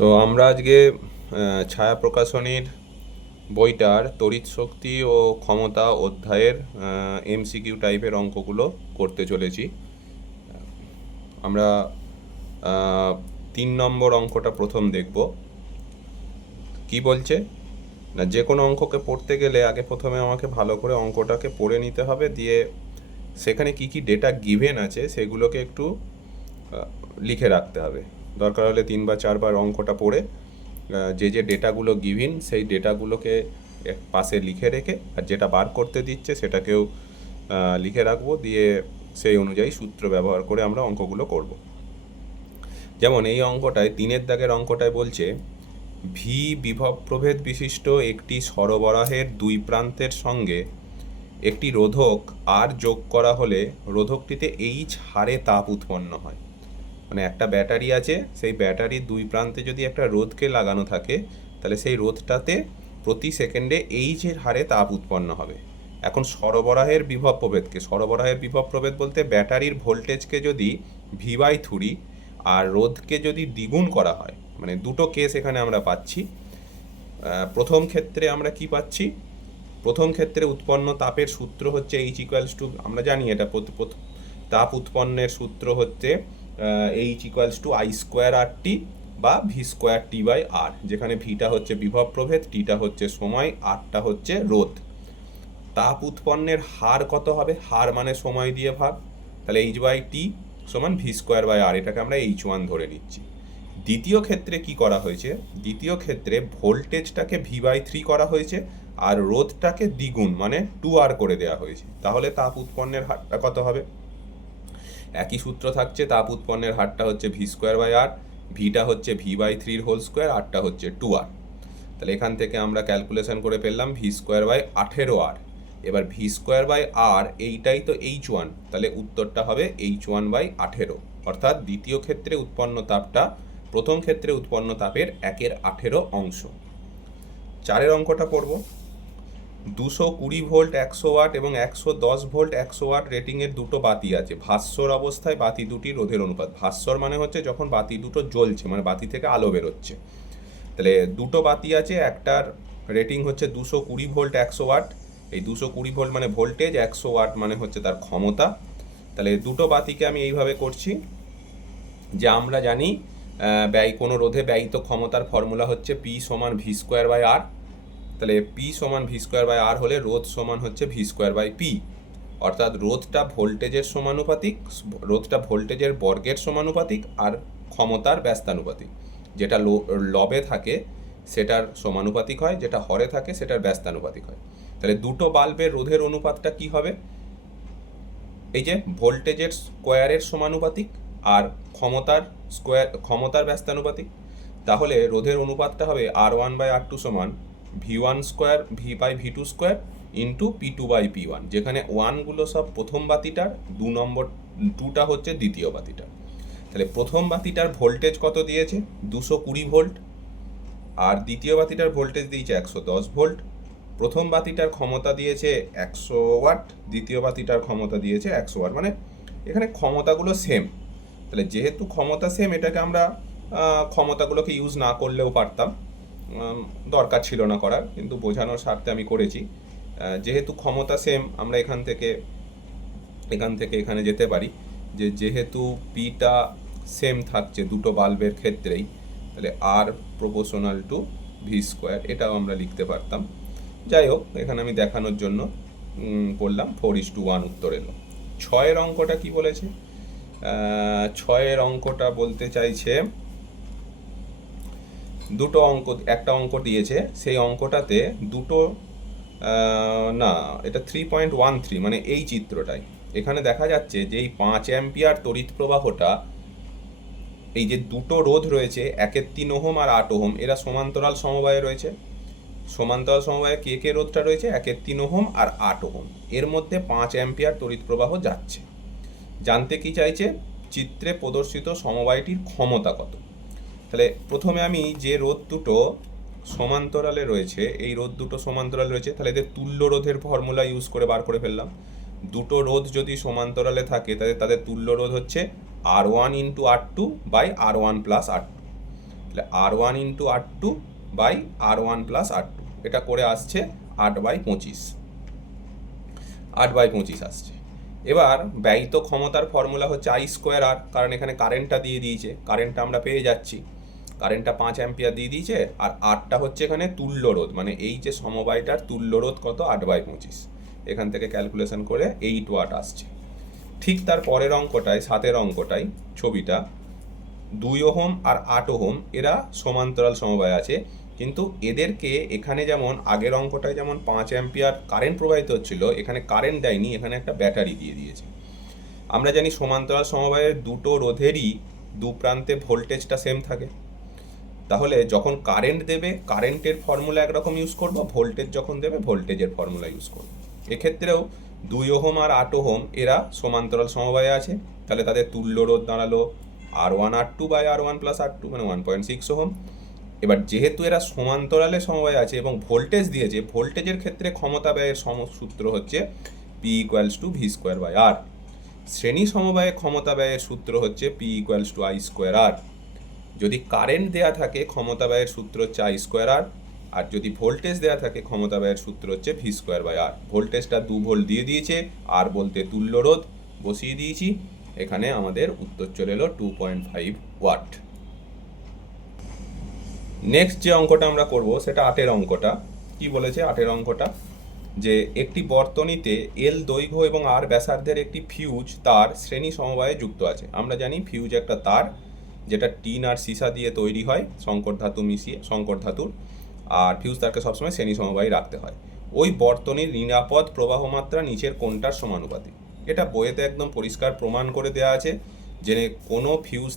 তো আমরা আজকে ছায়া প্রকাশনীর বইটার তড়িৎ শক্তি ও ক্ষমতা অধ্যায়ের এমসিকিউ টাইপের অঙ্কগুলো করতে চলেছি। আমরা 3 নম্বর অঙ্কটা প্রথম দেখব। কি বলছে না, যে কোনো অঙ্ককে পড়তে গেলে আগে প্রথমে আমাকে ভালো করে অঙ্কটাকে পড়ে নিতে হবে, দিয়ে সেখানে কি কি ডেটা গিভেন আছে সেগুলোকে একটু লিখে রাখতে হবে। দরকার হলে 3 বা 4 বার অঙ্কটা পড়ে যে যে ডেটাগুলো গিভিন সেই ডেটাগুলোকে পাশে লিখে রেখে আর যেটা বার করতে দিচ্ছে সেটাকেও লিখে রাখবো, দিয়ে সেই অনুযায়ী সূত্র ব্যবহার করে আমরা অঙ্কগুলো করব। যেমন এই অঙ্কটায় 3-এর দাগের অঙ্কটায় বলছে ভি বিভব প্রভেদ বিশিষ্ট একটি সরবরাহের দুই প্রান্তের সঙ্গে একটি রোধক আর যোগ করা হলে রোধকটিতে এইচ হারে তাপ উৎপন্ন হয়। মানে একটা ব্যাটারি আছে, সেই ব্যাটারির দুই প্রান্তে যদি একটা রোধকে লাগানো থাকে তাহলে সেই রোধটাতে প্রতি সেকেন্ডে এইচের হারে তাপ উৎপন্ন হবে। এখন সরবরাহের বিভব প্রভেদ বলতে ব্যাটারির ভোল্টেজকে যদি V/3 আর রোধকে যদি দ্বিগুণ করা হয়, মানে দুটো কেস এখানে আমরা পাচ্ছি। প্রথম ক্ষেত্রে আমরা কি পাচ্ছি? প্রথম ক্ষেত্রে উৎপন্ন তাপের সূত্র হচ্ছে H=, আমরা জানি এটা তাপ উৎপন্নের সূত্র হচ্ছে H=I²RT বা V²T/R, যেখানে ভিটা হচ্ছে বিভব প্রভেদ, টিটা হচ্ছে সময়, আরটা হচ্ছে রোধ। তাপ উৎপন্নের হার কত হবে? হার মানে সময় দিয়ে ভাগ, তাহলে H/T সমান V²/R, এটাকে আমরা H1 ধরে নিচ্ছি। দ্বিতীয় ক্ষেত্রে কি করা হয়েছে? দ্বিতীয় ক্ষেত্রে ভোল্টেজটাকে V/3 করা হয়েছে আর রোধটাকে দ্বিগুণ মানে 2R করে দেওয়া হয়েছে। তাহলে তাপ উৎপন্নের হারটা কত হবে? একই সূত্র থাকছে, তাপ উৎপন্নের হারটা হচ্ছে V²/R, ভিটা হচ্ছে V/3 আরটা হচ্ছে 2R। তাহলে এখান থেকে আমরা ক্যালকুলেশন করে পেলাম V²/18R। এবার V²/R এইটাই তো H1, তাহলে উত্তরটা হবে H1/18, অর্থাৎ দ্বিতীয় ক্ষেত্রে উৎপন্ন তাপটা প্রথম ক্ষেত্রে উৎপন্ন তাপের 1/18 অংশ। 4-এর অঙ্কটা পড়ব। 220 ভোল্ট 100 ওয়াট এবং 110 ভোল্ট 100 ওয়াট রেটিংয়ের দুটো বাতি আছে। ভাস্বর অবস্থায় বাতি দুটি রোধের অনুপাত। ভাস্বর মানে হচ্ছে যখন বাতি দুটো জ্বলছে, মানে বাতি থেকে আলো বেরোচ্ছে। তাহলে দুটো বাতি আছে, একটার রেটিং হচ্ছে 220 ভোল্ট 100 ওয়াট। এই 220 ভোল্ট মানে ভোল্টেজ, 100 ওয়াট মানে হচ্ছে তার ক্ষমতা। তাহলে দুটো বাতিকে আমি এইভাবে করছি যে আমরা জানি কোনো রোধে ব্যয়িত ক্ষমতার ফর্মুলা হচ্ছে P সমান V²/R। তাহলে P সমান V²/R হলে রোধ সমান হচ্ছে V²/P, অর্থাৎ রোধটা ভোল্টেজের সমানুপাতিক, রোধটা ভোল্টেজের বর্গের সমানুপাতিক আর ক্ষমতার ব্যস্তানুপাতিক। যেটা লবে থাকে সেটার সমানুপাতিক হয়, যেটা হরে থাকে সেটার ব্যস্তানুপাতিক হয়। তাহলে দুটো বাল্বের রোধের অনুপাতটা কি হবে? এই যে ভোল্টেজের স্কোয়ারের সমানুপাতিক আর ক্ষমতার ব্যস্তানুপাতিক। তাহলে রোধের অনুপাতটা হবে R1/R2 সমান V1² V/V2² ইন্টু P2/P1, যেখানে 1গুলো সব প্রথম বাতিটার, 2টা হচ্ছে দ্বিতীয় বাতিটার। তাহলে প্রথম বাতিটার ভোল্টেজ কত দিয়েছে? 220 ভোল্ট, আর দ্বিতীয় বাতিটার ভোল্টেজ দিয়েছে 110 ভোল্ট। প্রথম বাতিটার ক্ষমতা দিয়েছে 100 ওয়াট, দ্বিতীয় বাতিটার ক্ষমতা দিয়েছে 100 ওয়াট, মানে এখানে ক্ষমতাগুলো সেম। তাহলে যেহেতু ক্ষমতা সেম, এটাকে আমরা ক্ষমতাগুলোকে ইউজ না করলেও পারতাম, দরকার ছিল না করার, কিন্তু বোঝানোর স্বার্থে আমি করেছি। যেহেতু ক্ষমতা সেম, আমরা এখান থেকে এখানে যেতে পারি যে যেহেতু পিটা সেম থাকছে দুটো বাল্বের ক্ষেত্রেই, তাহলে R প্রপোর্শনাল টু V², এটাও আমরা লিখতে পারতাম। যাই হোক, এখানে আমি দেখানোর জন্য করলাম। 4:1 উত্তর এলো। 6-এর অঙ্কটা কি বলেছে? 6-এর অঙ্কটা বলতে চাইছে দুটো অঙ্ক, একটা অঙ্ক দিয়েছে, সেই অঙ্কটাতে দুটো না, এটা 3.13, মানে এই চিত্রটাই। এখানে দেখা যাচ্ছে যে এই 5 অ্যাম্পিয়ার তড়িৎ প্রবাহটা, এই যে দুটো রোধ রয়েছে 1/3 ওহম আর 8 ওহম, এরা সমান্তরাল সমবায়ে রয়েছে। সমান্তরাল সমবায়ে কে রোধটা রয়েছে? 1/3 ওহম আর 8 ওহম। এর মধ্যে 5 অ্যাম্পিয়ার তড়িৎ প্রবাহ যাচ্ছে। জানতে কি চাইছে? চিত্রে প্রদর্শিত সমবায়টির ক্ষমতা কত। তাহলে প্রথমে আমি যে রোধ দুটো সমান্তরালে রয়েছে, এই রোধ দুটো সমান্তরালে রয়েছে, তাহলে এদের তুল্য রোধের ফর্মুলা ইউজ করে বার করে ফেললাম। দুটো রোধ যদি সমান্তরালে থাকে তাহলে তাদের তুল্য রোধ হচ্ছে R1 × R2/R1 + R2। তাহলে R1 into R2 by R1 plus R2, এটা করে আসছে 8/25, 8/25 আসছে। এবার ব্যয়িত ক্ষমতার ফর্মুলা হচ্ছে I²R, কারণ এখানে কারেন্টটা দিয়ে দিয়েছে, কারেন্টটা আমরা পেয়ে যাচ্ছি, কারেন্টটা 5 অ্যাম্পিয়ার দিয়ে দিয়েছে, আর আরটা হচ্ছে এখানে তুল্য রোধ, মানে এই যে সমবায়টার তুল্য রোধ কত, 8/25, এখান থেকে ক্যালকুলেশন করে 8 ওয়াট আসছে। ঠিক তার পরের অঙ্কটায়, 7-এর অঙ্কটায় ছবিটা 2 ওহম আর 8 ওহম এরা সমান্তরাল সমবায় আছে, কিন্তু এদেরকে এখানে যেমন আগের অঙ্কটায় যেমন 5 অ্যাম্পিয়ার কারেন্ট প্রবাহিত হচ্ছিল, এখানে কারেন্ট দেয়নি, এখানে একটা ব্যাটারি দিয়ে দিয়েছে। আমরা জানি সমান্তরাল সমবায়ের দুটো রোধেরই দু প্রান্তে ভোল্টেজটা সেম থাকে, তাহলে যখন কারেন্ট দেবে কারেন্টের ফর্মুলা একরকম ইউজ করব, ভোল্টেজ যখন দেবে ভোল্টেজের ফর্মুলা ইউজ করব। এক্ষেত্রেও 2 ওহম আর 8 ওহম এরা সমান্তরাল সমবায়ে আছে, তাহলে তাদের তুল্য রোধ দাঁড়ালো R1 R2 by R1 plus R2, মানে 1.6 ওহম। এবার যেহেতু এরা সমান্তরালে সমবায় আছে এবং ভোল্টেজ দিয়েছে, ভোল্টেজের ক্ষেত্রে ক্ষমতা ব্যয়ের সূত্র হচ্ছে P = V²/R। শ্রেণী সমবায়ে ক্ষমতা ব্যয়ের সূত্র হচ্ছে P = I²R। যদি কারেন্ট দেয়া থাকে ক্ষমতা ব্যয়ের সূত্র হচ্ছে I²R, আর যদি ভোল্টেজ দেয়া থাকে ক্ষমতা ব্যয়ের সূত্র হচ্ছে V²/R। ভোল্টেজটা 2 ভোল্ট দিয়ে দিয়েছে, আর বলতে তুল্য রোধ বসিয়ে দিয়েছি, এখানে আমাদের উত্তর চলে এলো 2.5 ওয়াট। নেক্সট যে অঙ্কটা আমরা করব সেটা 8-এর অঙ্কটা। কি বলেছে 8-এর অঙ্কটা, যে একটি বর্তনীতে L দৈর্ঘ্য এবং R ব্যাসার্ধের একটি ফিউজ তার শ্রেণী সমবায়ে যুক্ত আছে। আমরা জানি ফিউজ একটা তার যেটা টিন আর সীসা দিয়ে তৈরি হয়, সংকর ধাতু মিশিয়ে, সংকর ধাতুর, আর ফিউজ তারকে সবসময় শ্রেণী সমবায়ে রাখতে হয়। ওই বর্তনীর নিরাপদ প্রবাহ মাত্রা নিচের কোনটার সমানুপাতিক? এটা বইয়েতে একদম পরিষ্কার প্রমাণ করে দেওয়া আছে যে কোনো ফিউজ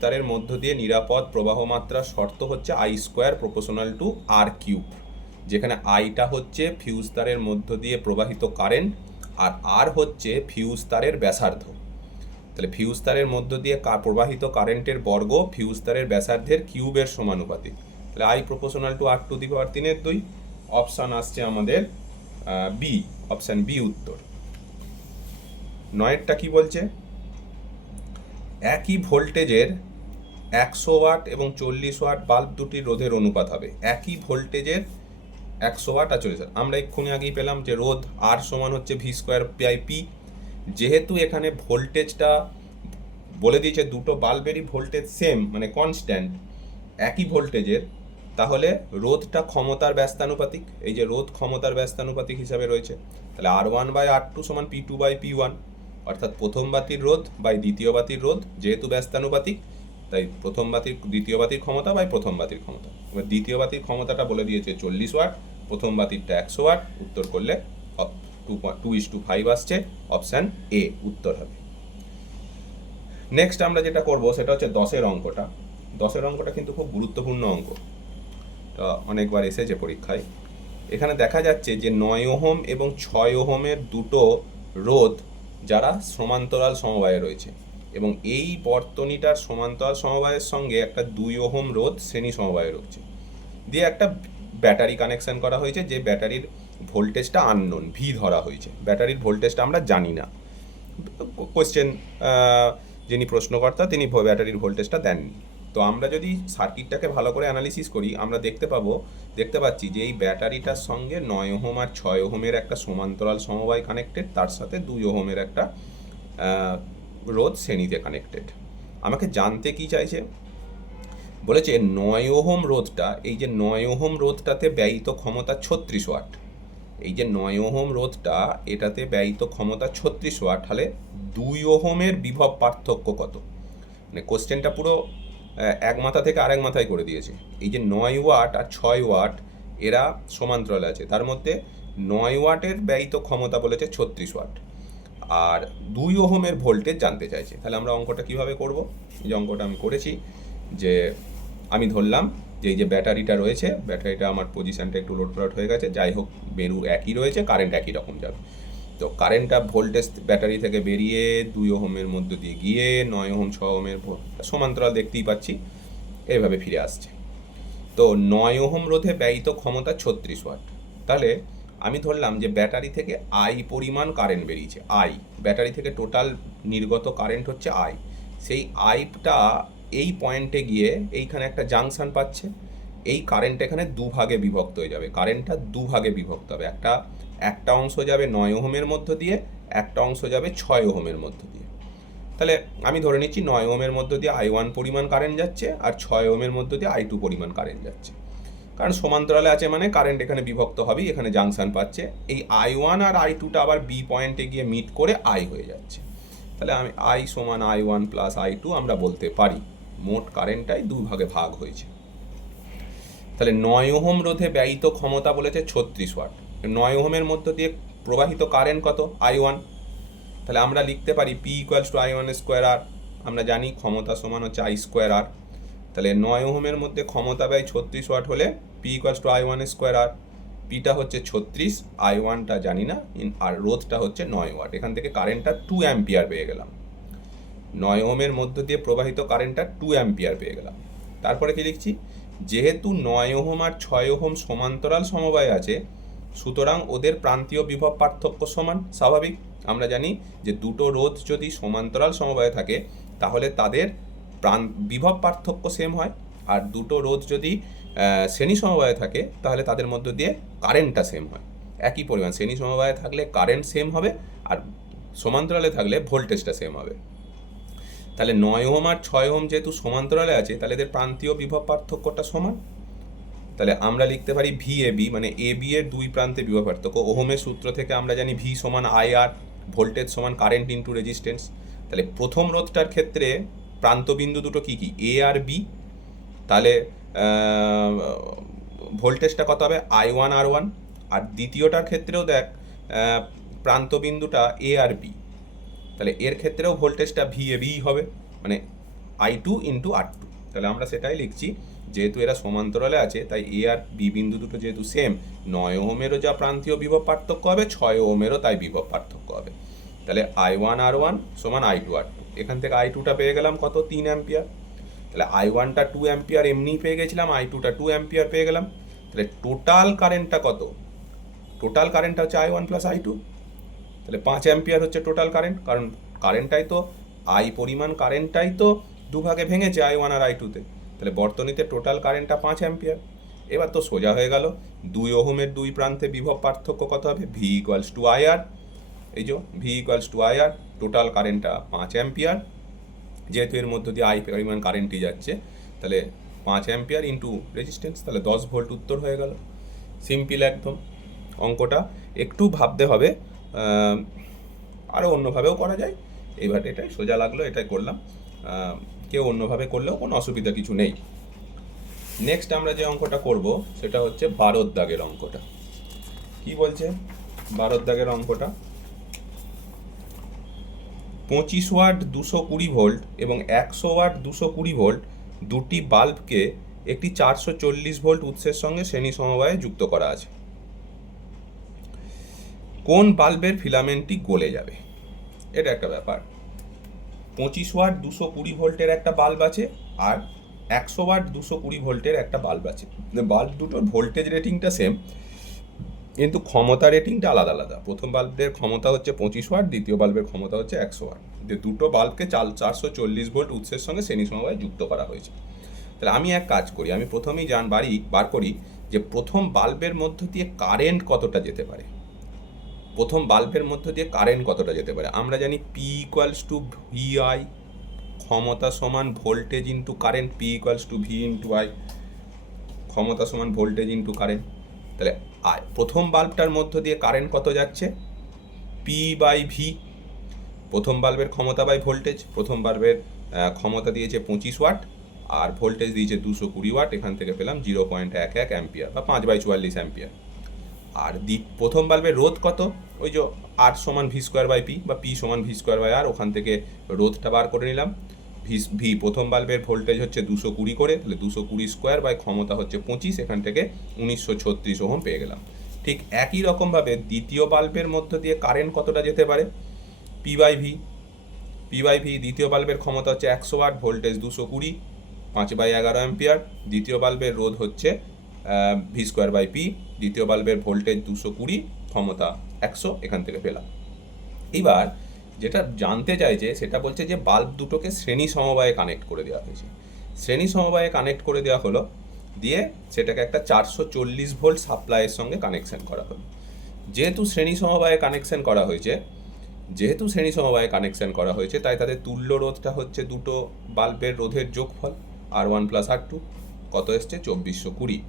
তারের মধ্য দিয়ে নিরাপদ প্রবাহ মাত্রার শর্ত হচ্ছে I² = R³, যেখানে আইটা হচ্ছে ফিউজ তারের মধ্য দিয়ে প্রবাহিত কারেন্ট, আর আর হচ্ছে ফিউজ তারের ব্যাসার্ধ। তাহলে ফিউজ তারের মধ্য দিয়ে প্রবাহিত কারেন্টের বর্গ ফিউজ তারের ব্যাসার্ধের কিউবের সমানুপাতিক। তাহলে I = R⁻³ অপশান আসছে আমাদের বি, অপশান বি উত্তর। 9-এরটা কি বলছে, একই ভোল্টেজের 100 ওয়াট এবং 40 ওয়াট বাল্ব দুটির রোধের অনুপাত হবে। একই ভোল্টেজের 100 ওয়াট আর 40 ওয়াট, আমরা এক্ষুনি আগেই পেলাম যে রোধ R সমান হচ্ছে V²/P। যেহেতু এখানে ভোল্টেজটা বলে দিয়েছে দুটো বাল্বেরই ভোল্টেজ সেম, মানে কনস্ট্যান্ট, একই ভোল্টেজের, তাহলে রোধটা ক্ষমতার ব্যস্তানুপাতিক। এই যে রোধ ক্ষমতার ব্যস্তানুপাতিক হিসাবে রয়েছে, তাহলে R1/R2 = P2/P1, অর্থাৎ প্রথম বাতির রোধ বাই দ্বিতীয় বাতির রোধ, যেহেতু ব্যস্তানুপাতিক তাই প্রথম বাতির দ্বিতীয় বাতির ক্ষমতা বাই প্রথম বাতির ক্ষমতা। এবার দ্বিতীয় বাতির ক্ষমতাটা বলে দিয়েছে 40 ওয়াট, প্রথম বাতিরটা 100 ওয়াট, উত্তর করলে 2:5 আসছে, অপশান এ উত্তর হবে। নেক্সট আমরা যেটা করব সেটা হচ্ছে 10-এর অঙ্কটা। 10-এর অঙ্কটা কিন্তু খুব গুরুত্বপূর্ণ অঙ্ক, অনেকবার এসেছে পরীক্ষায়। এখানে দেখা যাচ্ছে যে 9 ওহম এবং 6 ওহমের দুটো রোধ যারা সমান্তরাল সমবায়ে রয়েছে, এবং এই বর্তনীটার সমান্তরাল সমবায়ের সঙ্গে একটা 2 ওহম রোধ শ্রেণী সমবায়ে রয়েছে, দিয়ে একটা ব্যাটারি কানেকশন করা হয়েছে, যে ব্যাটারির ভোল্টেজটা আননোন, ভি ধরা হয়েছে, ব্যাটারির ভোল্টেজটা আমরা জানি না। কোয়েশ্চেন যিনি প্রশ্নকর্তা তিনি ব্যাটারির ভোল্টেজটা দেননি। তো আমরা যদি সার্কিটটাকে ভালো করে অ্যানালিসিস করি, আমরা দেখতে পাচ্ছি যে এই ব্যাটারিটার সঙ্গে 9 ওহম আর 6 ওহমের একটা সমান্তরাল সমবায় কানেক্টেড, তার সাথে 2 ওহমের একটা রোধ শ্রেণীতে কানেক্টেড। আমাকে জানতে কি চাইছে, বলেছে 9 ওহম রোধটা, এই যে 9 ওহম রোধটাতে ব্যয়িত ক্ষমতা 36 ওয়াট, এই যে 9 ওহম রোধটা এটাতে ব্যয়িত ক্ষমতা 36 ওয়াট, তাহলে 2 ওহমের বিভব পার্থক্য কত? মানে কোশ্চেনটা পুরো এক মাথা থেকে আরেক মাথায় করে দিয়েছে। এই যে 9 ওয়াট আর 6 ওয়াট এরা সমান্তরালে আছে, তার মধ্যে 9 ওয়াটের ব্যয়িত ক্ষমতা বলেছে 36 ওয়াট, আর 2 ওহমের ভোল্টেজ জানতে চাইছে। তাহলে আমরা অঙ্কটা কিভাবে করব? এই যে অঙ্কটা আমি করেছি, যে আমি ধরলাম যে এই যে ব্যাটারিটা রয়েছে, ব্যাটারিটা আমার পজিশানটা একটু লোটপাট হয়ে গেছে, যাই হোক মেরু একই রয়েছে, কারেন্ট একই রকম যাবে। তো কারেন্টটা ভোল্টেজ ব্যাটারি থেকে বেরিয়ে 2 ওহমের মধ্যে দিয়ে গিয়ে 9 ওহম 6 ওহমের সমান্তরাল দেখতেই পাচ্ছি, এইভাবে ফিরে আসছে। তো 9 ওহম রোধে ব্যয়িত ক্ষমতা 36 ওয়াট, তাহলে আমি ধরলাম যে ব্যাটারি থেকে আই পরিমাণ কারেন্ট বেরিয়েছে, আই ব্যাটারি থেকে টোটাল নির্গত কারেন্ট হচ্ছে আই, সেই আইটা এই পয়েন্টে গিয়ে এইখানে একটা জাংশন পাচ্ছে, এই কারেন্ট এখানে দুভাগে বিভক্ত হয়ে যাবে, কারেন্টটা দুভাগে বিভক্ত হবে, একটা অংশ যাবে 9 ওহমের মধ্য দিয়ে, একটা অংশ যাবে 6 ওহমের মধ্য দিয়ে। তাহলে আমি ধরে নিচ্ছি 9 ওহমের মধ্য দিয়ে I1 পরিমাণ কারেন্ট যাচ্ছে আর 6 ওহমের মধ্য দিয়ে I2 পরিমাণ কারেন্ট যাচ্ছে, কারণ সমান্তরালে আছে মানে কারেন্ট এখানে বিভক্ত হবেই, এখানে জাংশন পাচ্ছে। এই I1 আর I2টা আবার বি পয়েন্টে গিয়ে মিট করে I হয়ে যাচ্ছে। তাহলে আমি I সমান I1 প্লাস I2 আমরা বলতে পারি মোট কারেন্টটাই দুই ভাগে ভাগ হয়েছে। তাহলে 9 ওহম রোধে ব্যয়িত ক্ষমতা বলেছে 36 ওয়াট। 9 ওহমের মধ্য দিয়ে প্রবাহিত কারেন্ট কত? I1। তাহলে আমরা লিখতে পারি P equals to I1 square R, আমরা জানি ক্ষমতা সমান হচ্ছে I স্কোয়ার আর। তাহলে 9 ওহমের মধ্যে ক্ষমতা ব্যয় 36 ওয়াট হলে P equals to I1 square R. পিটা হচ্ছে 36, I1টা জানি না, আর রোধটা হচ্ছে 9 ওয়াট। এখান থেকে কারেন্টটা 2 অ্যাম্পিয়ার পেয়ে গেলাম। 9 ওহমের মধ্য দিয়ে প্রবাহিত কারেন্টটা 2 অ্যাম্পিয়ার পেয়ে গেলাম। তারপরে কি লিখছি? যেহেতু 9 ওহম আর 6 ওহম সমান্তরাল সমবায় আছে, সুতরাং ওদের প্রান্তীয় বিভব পার্থক্য সমান। স্বাভাবিক, আমরা জানি যে দুটো রোধ যদি সমান্তরাল সমবায়ে থাকে তাহলে তাদের বিভব পার্থক্য সেম হয়, আর দুটো রোধ যদি শ্রেণী সমবায়ে থাকে তাহলে তাদের মধ্য দিয়ে কারেন্টটা সেম হয়। একই পরিমাণ শ্রেণী সমবায়ে থাকলে কারেন্ট সেম হবে, আর সমান্তরালে থাকলে ভোল্টেজটা সেম হবে। তাহলে 9 ওহম আর 6 ওহম যেহেতু সমান্তরালে আছে, তাহলে এদের প্রান্তীয় বিভব পার্থক্যটা সমান। তাহলে আমরা লিখতে পারি VAB, মানে AB এর দুই প্রান্তে বিভব পার্থক্য। ওহমের সূত্র থেকে আমরা জানি V সমান IR, ভোল্টেজ সমান কারেন্ট ইন্টু রেজিস্ট্যান্স। তাহলে প্রথম রোধটার ক্ষেত্রে প্রান্তবিন্দু দুটো কি কি? A R B। তাহলে ভোল্টেজটা কত হবে? I1 R1। আর দ্বিতীয়টার ক্ষেত্রেও দেখ প্রান্তবিন্দুটা A আর B, তাহলে এর ক্ষেত্রেও ভোল্টেজটা VAB হবে, মানে I2 ইন্টু R2। তাহলে আমরা সেটাই লিখছি, যেহেতু এরা সমান্তরালে আছে তাই A আর B বিন্দু দুটো যেহেতু সেম, 9 ওহমেরও যা প্রান্তীয় বিভব পার্থক্য হবে 6 ওহমেরও তাই বিভব পার্থক্য হবে। তাহলে I1 R1 সমান I2 R2। এখান থেকে I2টা পেয়ে গেলাম কত? 3 অ্যাম্পিয়ার। তাহলে I1টা 2 অ্যাম্পিয়ার এমনিই পেয়ে গেছিলাম, I2টা 2 অ্যাম্পিয়ার পেয়ে গেলাম। তাহলে টোটাল কারেন্টটা কত? টোটাল কারেন্টটা হচ্ছে I1 প্লাস I2। তাহলে 5 অ্যাম্পিয়ার হচ্ছে টোটাল কারেন্ট, কারণ কারেন্টটাই তো I পরিমাণ কারেন্টটাই তো দুভাগে ভেঙেছে I1 আর I2তে। তাহলে বর্তনীতে টোটাল কারেন্টটা 5 অ্যাম্পিয়ার। এবার তো সোজা হয়ে গেল, 2 ওহমের দুই প্রান্তে বিভব পার্থক্য কত হবে? V equals to IR। এই যে V equals to IR, total কারেন্টটা 5 অ্যাম্পিয়ার, যেহেতু এর মধ্য দিয়ে I পরিমাণ কারেন্টই যাচ্ছে, তাহলে 5 অ্যাম্পিয়ার ইন্টু রেজিস্ট্যান্স, তাহলে 10 ভোল্ট উত্তর হয়ে গেল। সিম্পল একদম। অঙ্কটা একটু ভাবতে হবে, আরও অন্যভাবেও করা যায়। এইবার এটাই সোজা লাগলো, এটাই করলাম। কেউ অন্যভাবে করলেও কোনো অসুবিধা কিছু নেই। নেক্সট আমরা যে অঙ্কটা করব সেটা হচ্ছে 12 দাগের অঙ্কটা। কি বলছে 12 দাগের অঙ্কটা? 25 ওয়াট 220 ভোল্ট এবং 100 ওয়াট 220 ভোল্ট দুটি বাল্বকে একটি 440 ভোল্ট উৎসের সঙ্গে শ্রেণী সমবায়ে যুক্ত করা আছে। কোন বাল্বের ফিলামেন্টটি গলে যাবে? এটা একটা ব্যাপার। 25 ওয়াট 220 ভোল্টের একটা বাল্ব আছে আর 100 ওয়াট 220 ভোল্টের একটা বাল্ব আছে। বাল্ব দুটোর ভোল্টেজ রেটিংটা সেম, কিন্তু ক্ষমতা রেটিংটা আলাদা আলাদা। প্রথম বাল্বের ক্ষমতা হচ্ছে 25 ওয়াট, দ্বিতীয় বাল্বের ক্ষমতা হচ্ছে 100 ওয়াট। যে দুটো বাল্বকে 440 ভোল্ট উৎসের সঙ্গে শ্রেণী সমবায়ে যুক্ত করা হয়েছে। তাহলে আমি এক কাজ করি, আমি প্রথমেই বার করি যে প্রথম বাল্বের মধ্য দিয়ে কারেন্ট কতটা যেতে পারে। প্রথম বাল্বের মধ্য দিয়ে কারেন্ট কতটা যেতে পারে? আমরা জানি P ইকুয়ালস টু VI, ক্ষমতা সমান voltage into current. P equals two V into I, ক্ষমতা সমান ভোল্টেজ ইন্টু কারেন্ট। তাহলে প্রথম বাল্বটার মধ্য দিয়ে কারেন্ট কত যাচ্ছে? P by V। প্রথম বাল্বের ক্ষমতা বাই ভোল্টেজ। প্রথম বাল্বের ক্ষমতা দিয়েছে 25 ওয়াট আর ভোল্টেজ দিয়েছে 220 ওয়াট। এখান থেকে পেলাম 0.11 অ্যাম্পিয়ার বা 5/44 অ্যাম্পিয়ার। আর প্রথম বাল্বের রোধ কত? ওই যে R সমান V স্কোয়ার বাই P বা P সমান V স্কোয়ার বাই R, ওখান থেকে রোধটা বার করে নিলাম। V প্রথম বাল্বের ভোল্টেজ হচ্ছে 220 করে, তাহলে 220 স্কোয়ার বাই ক্ষমতা হচ্ছে 25, এখান থেকে 1936 ওহম পেয়ে গেলাম। ঠিক একই রকমভাবে দ্বিতীয় বাল্বের মধ্য দিয়ে কারেন্ট কতটা যেতে পারে? P by V। দ্বিতীয় বাল্বের ক্ষমতা হচ্ছে 100 ওয়াট, ভোল্টেজ 220, 5/11 অ্যাম্পিয়ার। দ্বিতীয় বাল্বের রোধ হচ্ছে V স্কোয়ার বাই P। দ্বিতীয় বাল্বের ভোল্টেজ 220, ক্ষমতা 100, এখান থেকে পেলাম। এবার যেটা জানতে চাইছে সেটা বলছে যে বাল্ব দুটোকে শ্রেণী সমবায়ে কানেক্ট করে দেওয়া হয়েছে। শ্রেণী সমবায়ে কানেক্ট করে দেওয়া হলো, দিয়ে সেটাকে একটা 440 ভোল্ট সাপ্লাইয়ের সঙ্গে কানেকশন করা হলো। যেহেতু শ্রেণী সমবায়ে কানেকশন করা হয়েছে তাই তাদের তুল্য রোধটা হচ্ছে দুটো বাল্বের রোধের যোগফল, R1 প্লাস R2, কত এসছে 2420।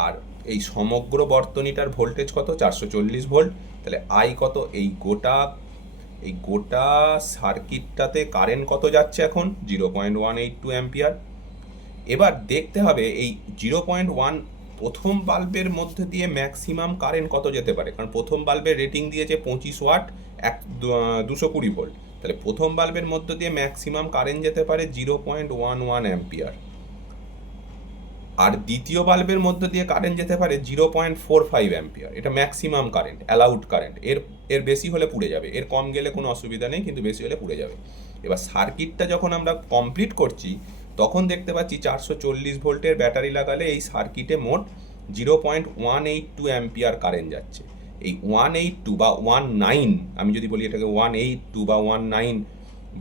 আর এই সমগ্র বর্তনীটার ভোল্টেজ কত, 440 ভোল্ট। তাহলে আই কত, এই গোটা সার্কিটটাতে কারেন্ট কত যাচ্ছে এখন, 0.182 অ্যাম্পিয়ার। এবার দেখতে হবে এই 0.1 প্রথম বাল্বের মধ্যে দিয়ে ম্যাক্সিমাম কারেন্ট কত যেতে পারে, কারণ প্রথম বাল্বের রেটিং দিয়েছে 25 ওয়াট 220 ভোল্ট। তাহলে প্রথম বাল্বের মধ্যে দিয়ে ম্যাক্সিমাম কারেন্ট যেতে পারে 0.11 অ্যাম্পিয়ার, আর দ্বিতীয় বাল্বের মধ্যে দিয়ে কারেন্ট যেতে পারে 0.45 অ্যাম্পিয়ার। এটা ম্যাক্সিমাম কারেন্ট, অ্যালাউড কারেন্ট। এর বেশি হলে পুড়ে যাবে, এর কম গেলে কোনো অসুবিধা নেই, কিন্তু বেশি হলে পুড়ে যাবে। এবার সার্কিটটা যখন আমরা কমপ্লিট করছি তখন দেখতে পাচ্ছি 440 ভোল্টের ব্যাটারি লাগালে এই সার্কিটে মোট 0.182 অ্যাম্পিয়ার কারেন্ট যাচ্ছে। এই 182 বা 19, আমি যদি বলি এটাকে 182 বা 19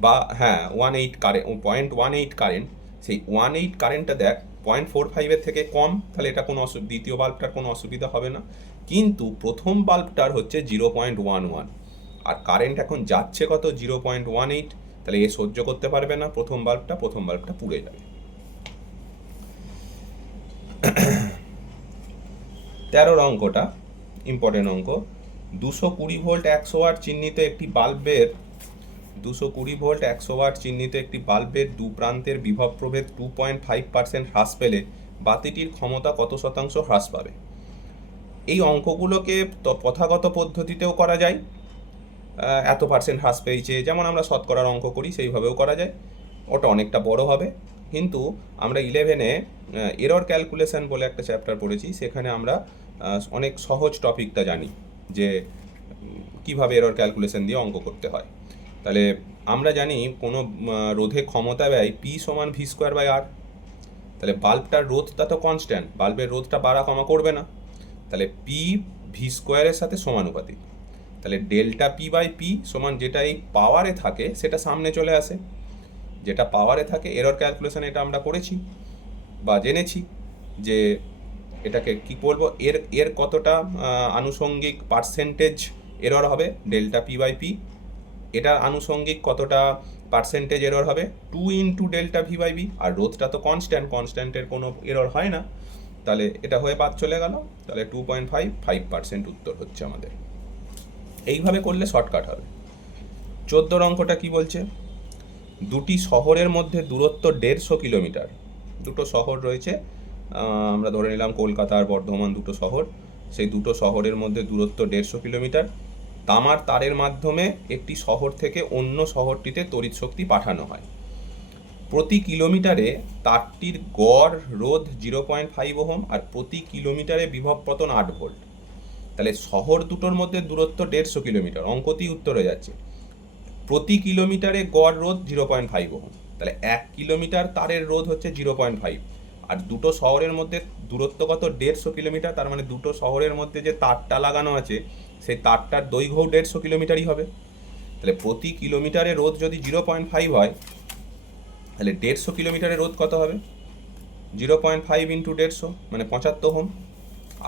বা 18 কারেন্ট, 0.18 কারেন্ট, সেই 18 কারেন্টটা দেখ 0.45-এর থেকে কম, তাহলে এটা কোনো দ্বিতীয় বাল্বটার কোনো অসুবিধা হবে না। কিন্তু প্রথম বাল্বটার হচ্ছে 0.11, আর কারেন্ট এখন যাচ্ছে কত, 0.18, তাহলে এ সহ্য করতে পারবে না প্রথম বাল্বটা পুড়ে যাবে। 13 অঙ্কটা ইম্পর্টেন্ট অঙ্ক। 220 ভোল্ট 100 ওয়াট চিহ্নিত একটি বাল্বের 220 ভোল্ট 100 ওয়াট চিহ্নিত একটি বাল্বের দু প্রান্তের বিভব প্রভেদ 2.5% হ্রাস পেলে বাতিটির ক্ষমতা কত শতাংশ হ্রাস পাবে। এই অঙ্কগুলোকে প্রথাগত পদ্ধতিতেও করা যায়, এত পার্সেন্ট হ্রাস পেয়েছে, যেমন আমরা শতকরার অঙ্ক করি সেইভাবেও করা যায়। ওটা অনেকটা বড় হবে, কিন্তু আমরা 11-এ এরর ক্যালকুলেশন বলে একটা চ্যাপ্টার পড়েছি, সেখানে আমরা অনেক সহজ টপিকটা জানি যে কিভাবে এরর ক্যালকুলেশন দিয়ে অঙ্ক করতে হয়। তাহলে আমরা জানি কোনো রোধে ক্ষমতা ব্যয় P সমান V²/R। তাহলে বাল্বটার রোধটা তো কনস্ট্যান্ট, বাল্বের রোধটা বাড়া কমা করবে না, তাহলে P V²-এর সাথে সমানুপাতিক। তাহলে ডেল্টা P/P সমান যেটা এই পাওয়ারে থাকে সেটা সামনে চলে আসে, যেটা পাওয়ারে থাকে। এরর ক্যালকুলেশন এটা আমরা করেছি বা জেনেছি যে এটাকে কি বলবো, এর কতটা আনুষঙ্গিক পার্সেন্টেজ এরর হবে, ডেল্টা P/P। এটার আনুষঙ্গিক কতটা পার্সেন্টেজ এরর হবে, 2 ইন্টু ডেল্টা V/V। আর রোধটা তো কনস্ট্যান্টের কোনো এরর হয় না, তাহলে এটা হয়ে বাদ চলে গেল। তাহলে 2.55% উত্তর হচ্ছে আমাদের। এইভাবে করলে শর্টকাট হবে। 14 অঙ্কটা কি বলছে, দুটি শহরের মধ্যে দূরত্ব 150 কিলোমিটার। দুটো শহর রয়েছে, আমরা ধরে নিলাম কলকাতা আর বর্ধমান দুটো শহর। সেই দুটো শহরের মধ্যে দূরত্ব 150 কিলোমিটার। তামার তারের মাধ্যমে একটি শহর থেকে অন্য শহরটিতে তড়িৎ শক্তি পাঠানো হয়। প্রতি কিলোমিটারে তারটির গড় রোধ 0.5 ওহম আর প্রতি কিলোমিটারে বিভব পতন 8 ভোল্ট। তাহলে শহর দুটোর মধ্যে দূরত্ব 150 কিলোমিটার, অঙ্কতেই উত্তর হয়ে যাচ্ছে। প্রতি কিলোমিটারে গড় রোধ 0.5 ওহম, তাহলে 1 কিলোমিটার তারের রোধ হচ্ছে 0.5, আর দুটো শহরের মধ্যে দূরত্ব কত, 150 কিলোমিটার। তার মানে দুটো শহরের মধ্যে যে তারটা লাগানো আছে সেই তারটার দৈর্ঘ্য 150 কিলোমিটারই হবে। তাহলে প্রতি কিলোমিটারে রোধ যদি 0.5 হয়, তাহলে 150 কিলোমিটারের রোধ কত হবে, 0.5 ইন্টু 150 মানে 75 ওহম।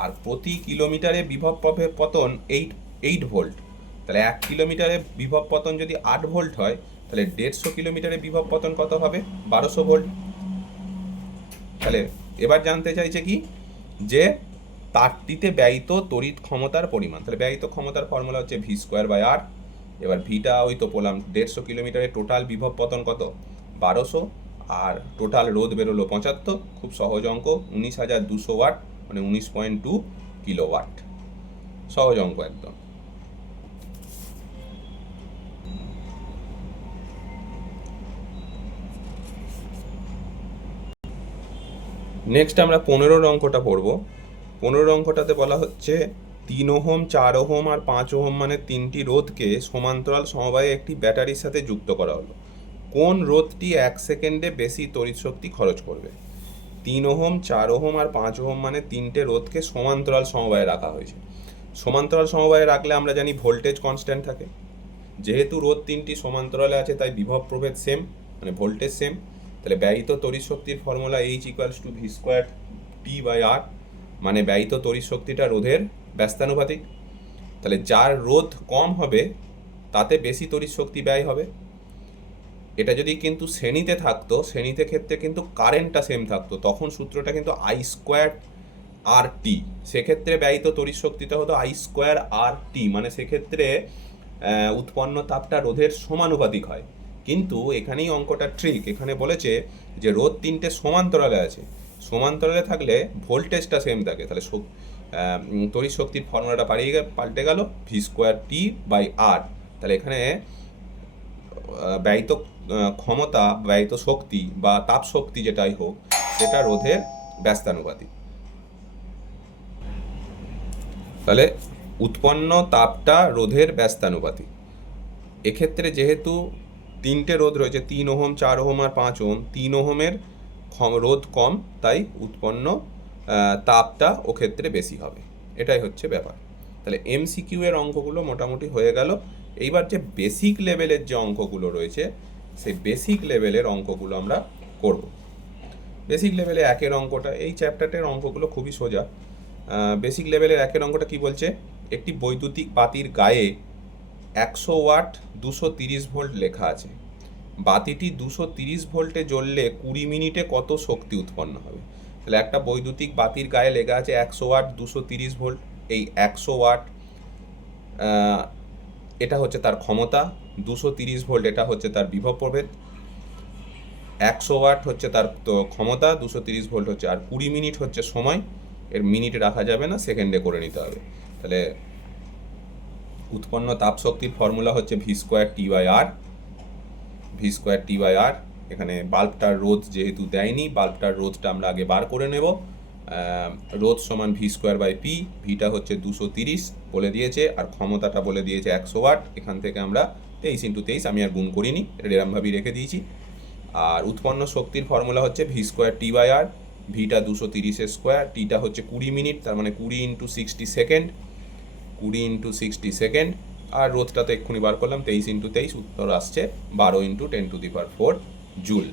আর প্রতি কিলোমিটারে বিভব পতন 8 ভোল্ট। তাহলে 1 কিলোমিটারে বিভব পতন যদি 8 ভোল্ট হয়, তাহলে 150 কিলোমিটারে বিভব পতন কত হবে, 1200 ভোল্ট। তাহলে এবার জানতে চাইছে কি, যে তারটিতে ব্যয়িত তড়িৎ ক্ষমতার পরিমাণ। তাহলে ব্যয়িত ক্ষমতার ফর্মুলা হচ্ছে V²/R। এবার ভিটা ওই তো বললাম, 150 কিলোমিটারে টোটাল বিভব পতন কত, 1200, আর টোটাল রোধ বেরোলো 75। খুব সহজ অঙ্ক, 19,200 ওয়াট মানে 19.2 কিলোওয়াট। সহজ অঙ্ক একদম। নেক্সট আমরা 15 অঙ্কটা পড়ব। 15 অঙ্কটাতে বলা হচ্ছে 3 ওহম 4 ওহম আর 5 ওহম মানে তিনটি রোধকে সমান্তরাল সমবায়ে একটি ব্যাটারির সাথে যুক্ত করা হলো। কোন রোধটি 1 সেকেন্ডে বেশি তড়িৎ শক্তি খরচ করবে। 3 ওহম 4 ওহম আর 5 ওহম মানে তিনটে রোধকে সমান্তরাল সমবায়ে রাখা হয়েছে। সমান্তরাল সমবায়ে রাখলে আমরা জানি ভোল্টেজ কনস্ট্যান্ট থাকে। যেহেতু রোধ তিনটি সমান্তরালে আছে তাই বিভব প্রভেদ সেম, মানে ভোল্টেজ সেম। তাহলে ব্যয়িত তড়িৎ শক্তির formula H equals to V square T by R, মানে ব্যয়িত তড়িৎ শক্তিটা রোধের ব্যস্তানুপাতিক। তাহলে যার রোধ কম হবে তাতে বেশি তড়িৎ শক্তি ব্যয় হবে। এটা যদি কিন্তু শ্রেণীতে থাকতো, শ্রেণীতে ক্ষেত্রে কিন্তু কারেন্টটা সেম থাকতো, তখন সূত্রটা কিন্তু আই স্কোয়ার আর টি, সেক্ষেত্রে ব্যয়িত তড়িৎ শক্তিটা হতো আই স্কোয়ার আর টি, মানে সেক্ষেত্রে উৎপন্ন তাপটা রোধের সমানুপাতিক হয়। কিন্তু এখানেই অঙ্কটা ট্রিক, এখানে বলেছে যে রোধ তিনটে সমান্তরালে আছে, সমান্তরালে থাকলে ভোল্টেজটা সেম থাকে, তাহলে তড়িৎ শক্তির ফর্মুলাটা পাল্টে গেল ভি স্কোয়ার টি বাই আর। তাহলে এখানে ব্যয়িত ক্ষমতা, ব্যয়িত শক্তি বা তাপ শক্তি যেটাই হোক, সেটা রোধের ব্যস্তানুপাতিক। তাহলে উৎপন্ন তাপটা রোধের ব্যস্তানুপাতিক। এক্ষেত্রে যেহেতু তিনটে রোধ রয়েছে, 3 ওহম, 4 ওহম আর 5 ওহম, 3 ওহমের রোধ কম, তাই উৎপন্ন তাপটা ও ক্ষেত্রে বেশি হবে, এটাই হচ্ছে ব্যাপার। তাহলে এমসিকিউ এর অঙ্কগুলো মোটামুটি হয়ে গেল। এইবার যে বেসিক লেভেলের যে অঙ্কগুলো রয়েছে, সেই বেসিক লেভেলের অঙ্কগুলো আমরা করব। বেসিক লেভেলে 1-এর অঙ্কটা, এই চ্যাপ্টারটার অঙ্কগুলো খুবই সোজা। বেসিক লেভেলের 1-এর অঙ্কটা কি বলছে, একটি বৈদ্যুতিক বাতির গায়ে 100 ওয়াট 230 ভোল্ট লেখা আছে। বাতিটি 230 ভোল্টে জ্বললে 20 মিনিটে কত শক্তি উৎপন্ন হবে। তাহলে একটা বৈদ্যুতিক বাতির গায়ে লেখা আছে 100 ওয়াট 230 ভোল্ট। এই 100 ওয়াট এটা হচ্ছে তার ক্ষমতা, 230 ভোল্ট এটা হচ্ছে তার বিভব প্রভেদ। 100 ওয়াট হচ্ছে তার ক্ষমতা, 230 ভোল্ট হচ্ছে, আর 20 মিনিট হচ্ছে সময়। এর মিনিটে রাখা যাবে না, সেকেন্ডে করে নিতে হবে। তাহলে উৎপন্ন তাপ শক্তির ফর্মুলা হচ্ছে V square T by R, V square T by R. এখানে বাল্বটার রোধ যেহেতু দেয়নি, বাল্বটার রোধটা আমরা আগে বার করে নেব। রোধ সমান ভি স্কোয়ার বাই পি, ভিটা হচ্ছে 230 বলে দিয়েছে, আর ক্ষমতাটা বলে দিয়েছে 100 ওয়াট। এখান থেকে আমরা 23 × 23, আমি আর গুণ করিনি, এটা এরমভাবেই রেখে দিয়েছি। আর উৎপন্ন শক্তির ফর্মুলা হচ্ছে V square T by R, ভিটা 230 স্কোয়ার, টিটা হচ্ছে 20 মিনিট, তার মানে 20 × 60 সেকেন্ড, 20 × 60 সেকেন্ড। আর রোধটা তো এক্ষুনি বার করলাম, 23 × 23, উত্তর আসছে 12 × 10⁴ জুল।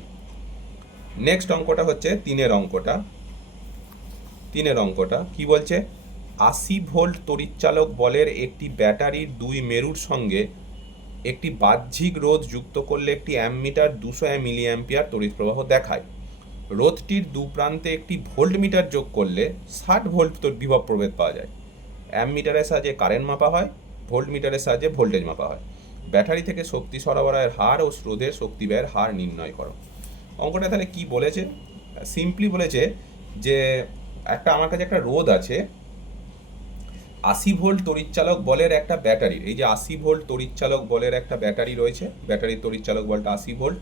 নেক্সট অঙ্কটা হচ্ছে 3-এর অঙ্কটা। 3-এর অঙ্কটা কি বলছে, 80 ভোল্ট তড়িৎচালক বলের একটি ব্যাটারির 2 মেরুর সঙ্গে একটি বাহ্যিক রোধ যুক্ত করলে একটি অ্যামমিটার 200 মিলি অ্যাম্পিয়ার তড়িৎ প্রবাহ দেখায়। রোধটির দুপ্রান্তে একটি ভোল্টমিটার যোগ করলে 60 ভোল্ট বিভব প্রভেদ পাওয়া যায়। অ্যামমিটারের সাহায্যে কারেন্ট মাপা হয়, ভোল্টমিটারের সাহায্যে ভোল্টেজ মাপা হয়। ব্যাটারি থেকে শক্তি সরবরাহের হার ও রোধের শক্তি ব্যয়ের হার নির্ণয় করো। অঙ্কটা তাহলে কি বলেছে, সিম্পলি বলেছে যে আমার কাছে একটা রোধ আছে, 80 ভোল্ট তড়িৎচালক বলের একটা ব্যাটারি, এই যে 80 ভোল্ট তড়িৎচালক বলের একটা ব্যাটারি রয়েছে, ব্যাটারির তড়িৎচালক বলটা 80 ভোল্ট।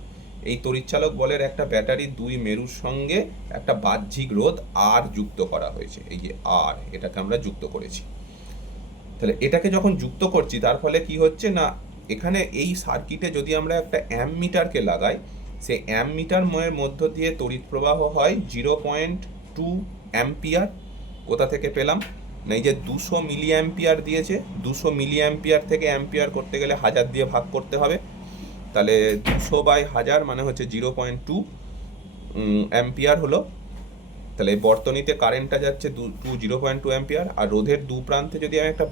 এই তড়িৎচালক বলের একটা ব্যাটারির 2 মেরুর সঙ্গে একটা বাহ্যিক রোধ আর যুক্ত করা হয়েছে, এই যে আর, এটাকে আমরা যুক্ত করেছি। তাহলে এটাকে যখন যুক্ত করছি, তার ফলে কি হচ্ছে না, এখানে এই সার্কিটে যদি আমরা একটা অ্যামমিটারকে লাগাই, সেই অ্যামমিটারের মধ্য দিয়ে তড়িৎ প্রবাহ হয় 0.2 অ্যাম্পিয়ার। কোথা থেকে পেলাম না, এই যে 200 মিলি অ্যাম্পিয়ার দিয়েছে, 200 মিলি অ্যাম্পিয়ার থেকে অ্যাম্পিয়ার করতে গেলে 1000 দিয়ে ভাগ করতে হবে। তাহলে 200/1000 মানে হচ্ছে 0.2 অ্যাম্পিয়ার হলো। তাহলে বর্তনীতে কারেন্টটা যাচ্ছে 0.2 অ্যাম্পিয়ার। আর রোধের দু প্রান্তে যদি আমি একটা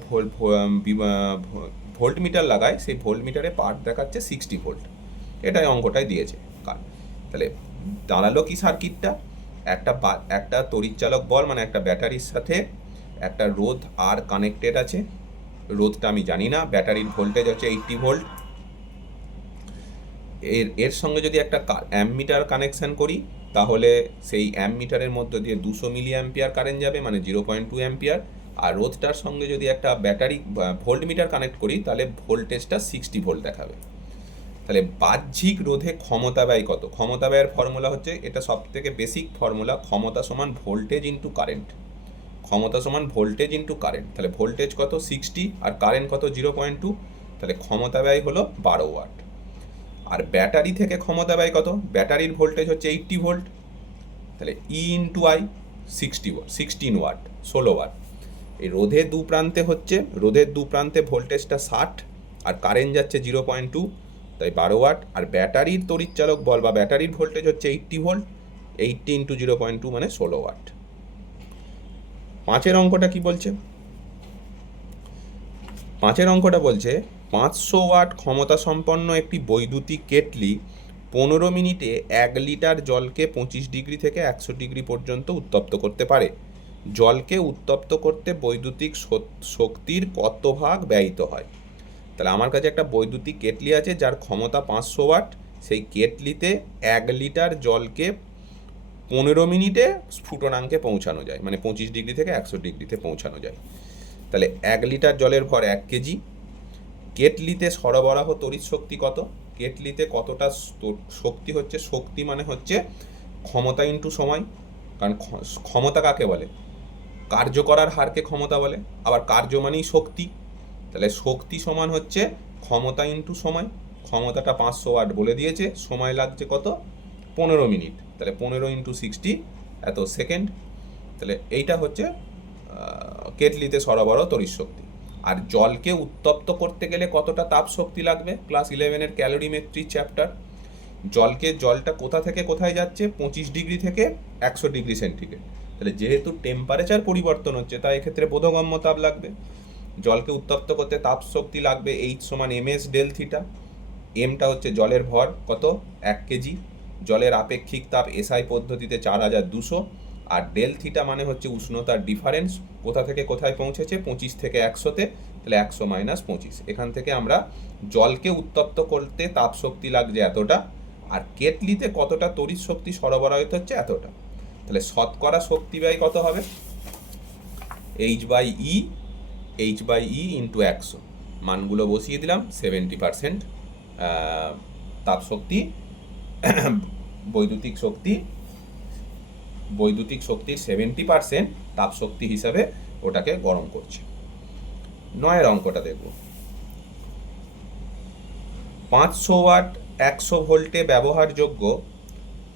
ভোল্টমিটার লাগাই, সেই ভোল্টমিটারে পার্ট দেখাচ্ছে 60 ভোল্ট। এটাই অঙ্কটাই দিয়েছে। তাহলে দাঁড়ালো কি সার্কিটটা, একটা তড়িৎচালক বল মানে একটা ব্যাটারির সাথে একটা রোধ আর কানেক্টেড আছে। রোধটা আমি জানি না, ব্যাটারির ভোল্টেজ হচ্ছে 80 ভোল্ট। এর সঙ্গে যদি একটা অ্যামমিটার কানেকশন করি, তাহলে সেই অ্যামমিটারের মধ্যে দিয়ে 200 মিলি অ্যাম্পিয়ার কারেন্ট যাবে, মানে 0.2 অ্যাম্পিয়ার। আর রোধটার সঙ্গে যদি একটা ব্যাটারি ভোল্টমিটার কানেক্ট করি, তাহলে ভোল্টেজটা 60 ভোল্ট দেখাবে। তাহলে বাহ্যিক রোধে ক্ষমতা ব্যয় কত? ক্ষমতা ব্যয়ের ফর্মুলা হচ্ছে, এটা সব থেকে বেসিক ফর্মুলা, ক্ষমতা সমান ভোল্টেজ ইন্টু কারেন্ট। ক্ষমতা সমান ভোল্টেজ ইন্টু কারেন্ট। তাহলে ভোল্টেজ কত? 60, আর কারেন্ট কত? 0.2। তাহলে ক্ষমতা ব্যয় হলো 12 ওয়াট। আর ব্যাটারি থেকে ক্ষমতা ব্যয় কত? ব্যাটারির ভোল্টেজ হচ্ছে 80 ভোল্ট, তাহলে ই ইন্টু আই 16 ওয়াট, 16 ওয়াট। এই রোধের দু প্রান্তে ভোল্টেজটা 60, আর কারেন্ট যাচ্ছে 0.2, তাই 12 ওয়াট। আর ব্যাটারির তড়িৎচালক বল বা ব্যাটারির ভোল্টেজ হচ্ছে 80 ভোল্ট, 80 ইন্টু 0.2 মানে 16 ওয়াট। 5-এর অঙ্কটা কি বলছে? 5-এর অঙ্কটা বলছে 500 ওয়াট ক্ষমতা সম্পন্ন একটি বৈদ্যুতিক কেটলি 15 মিনিটে 1 লিটার জলকে 25 ডিগ্রি থেকে 100 ডিগ্রি পর্যন্ত উত্তপ্ত করতে পারে। জলকে উত্তপ্ত করতে বৈদ্যুতিক শক্তির কত ভাগ ব্যয়িত হয়? তাহলে আমার কাছে একটা বৈদ্যুতিক কেটলি আছে যার ক্ষমতা 500 ওয়াট। সেই কেটলিতে 1 লিটার জলকে 15 মিনিটে স্ফুটনাঙ্কে পৌঁছানো যায়, মানে 25 ডিগ্রি থেকে 100 ডিগ্রিতে পৌঁছানো যায়। তাহলে 1 লিটার জলের ভর 1 কেজি। কেটলিতে সরবরাহ তড়িৎ শক্তি কত? কেটলিতে কতটা শক্তি হচ্ছে? শক্তি মানে হচ্ছে ক্ষমতা ইন্টু সময়। কারণ ক্ষমতা কাকে বলে? কার্য করার হারকে ক্ষমতা বলে, আবার কার্য মানেই শক্তি। তাহলে শক্তি সমান হচ্ছে ক্ষমতা ইন্টু সময়। ক্ষমতাটা 500 ওয়াট বলে দিয়েছে, সময় লাগছে কত? 15 মিনিট। তাহলে 15 ইন্টু 60 এত সেকেন্ড। তাহলে এইটা হচ্ছে কেটলিতে সরবরাহ তড়িৎ শক্তি। আর জলকে উত্তপ্ত করতে গেলে কতটা তাপ শক্তি লাগবে? ক্লাস 11-এর ক্যালোরিমেট্রি চ্যাপ্টার। জলটা কোথা থেকে কোথায় যাচ্ছে? 25 ডিগ্রি থেকে 100 ডিগ্রি সেন্টিগ্রেড। তাহলে যেহেতু টেম্পারেচার পরিবর্তন হচ্ছে, তাই এক্ষেত্রে বোধগম্য তাপ লাগবে। জলকে উত্তপ্ত করতে তাপ শক্তি লাগবে H সমান ms ডেল থিটা। এমটা হচ্ছে জলের ভর, কত? 1 কেজি। জলের আপেক্ষিক তাপ SI পদ্ধতিতে 4200। আর ডেল থিটা মানে হচ্ছে উষ্ণতার ডিফারেন্স, কোথা থেকে কোথায় পৌঁছেছে? 25 থেকে 100-তে। তাহলে 100 মাইনাস 25। এখান থেকে আমরা জলকে উত্তপ্ত করতে তাপ শক্তি লাগছে এতটা, আর কেটলিতে কতটা তড়িৎ শক্তি সরবরাহিত হচ্ছে এতটা। তাহলে শতকরা শক্তি ব্যয় কত হবে? H/E into 100। মানগুলো বসিয়ে দিলাম। 70% তাপ শক্তি, বৈদ্যুতিক শক্তির 70% তাপ শক্তি হিসাবে ওটাকে গরম করছে। 9-এর অঙ্কটা দেখব। 500 ওয়াট 100 ভোল্টে ব্যবহারযোগ্য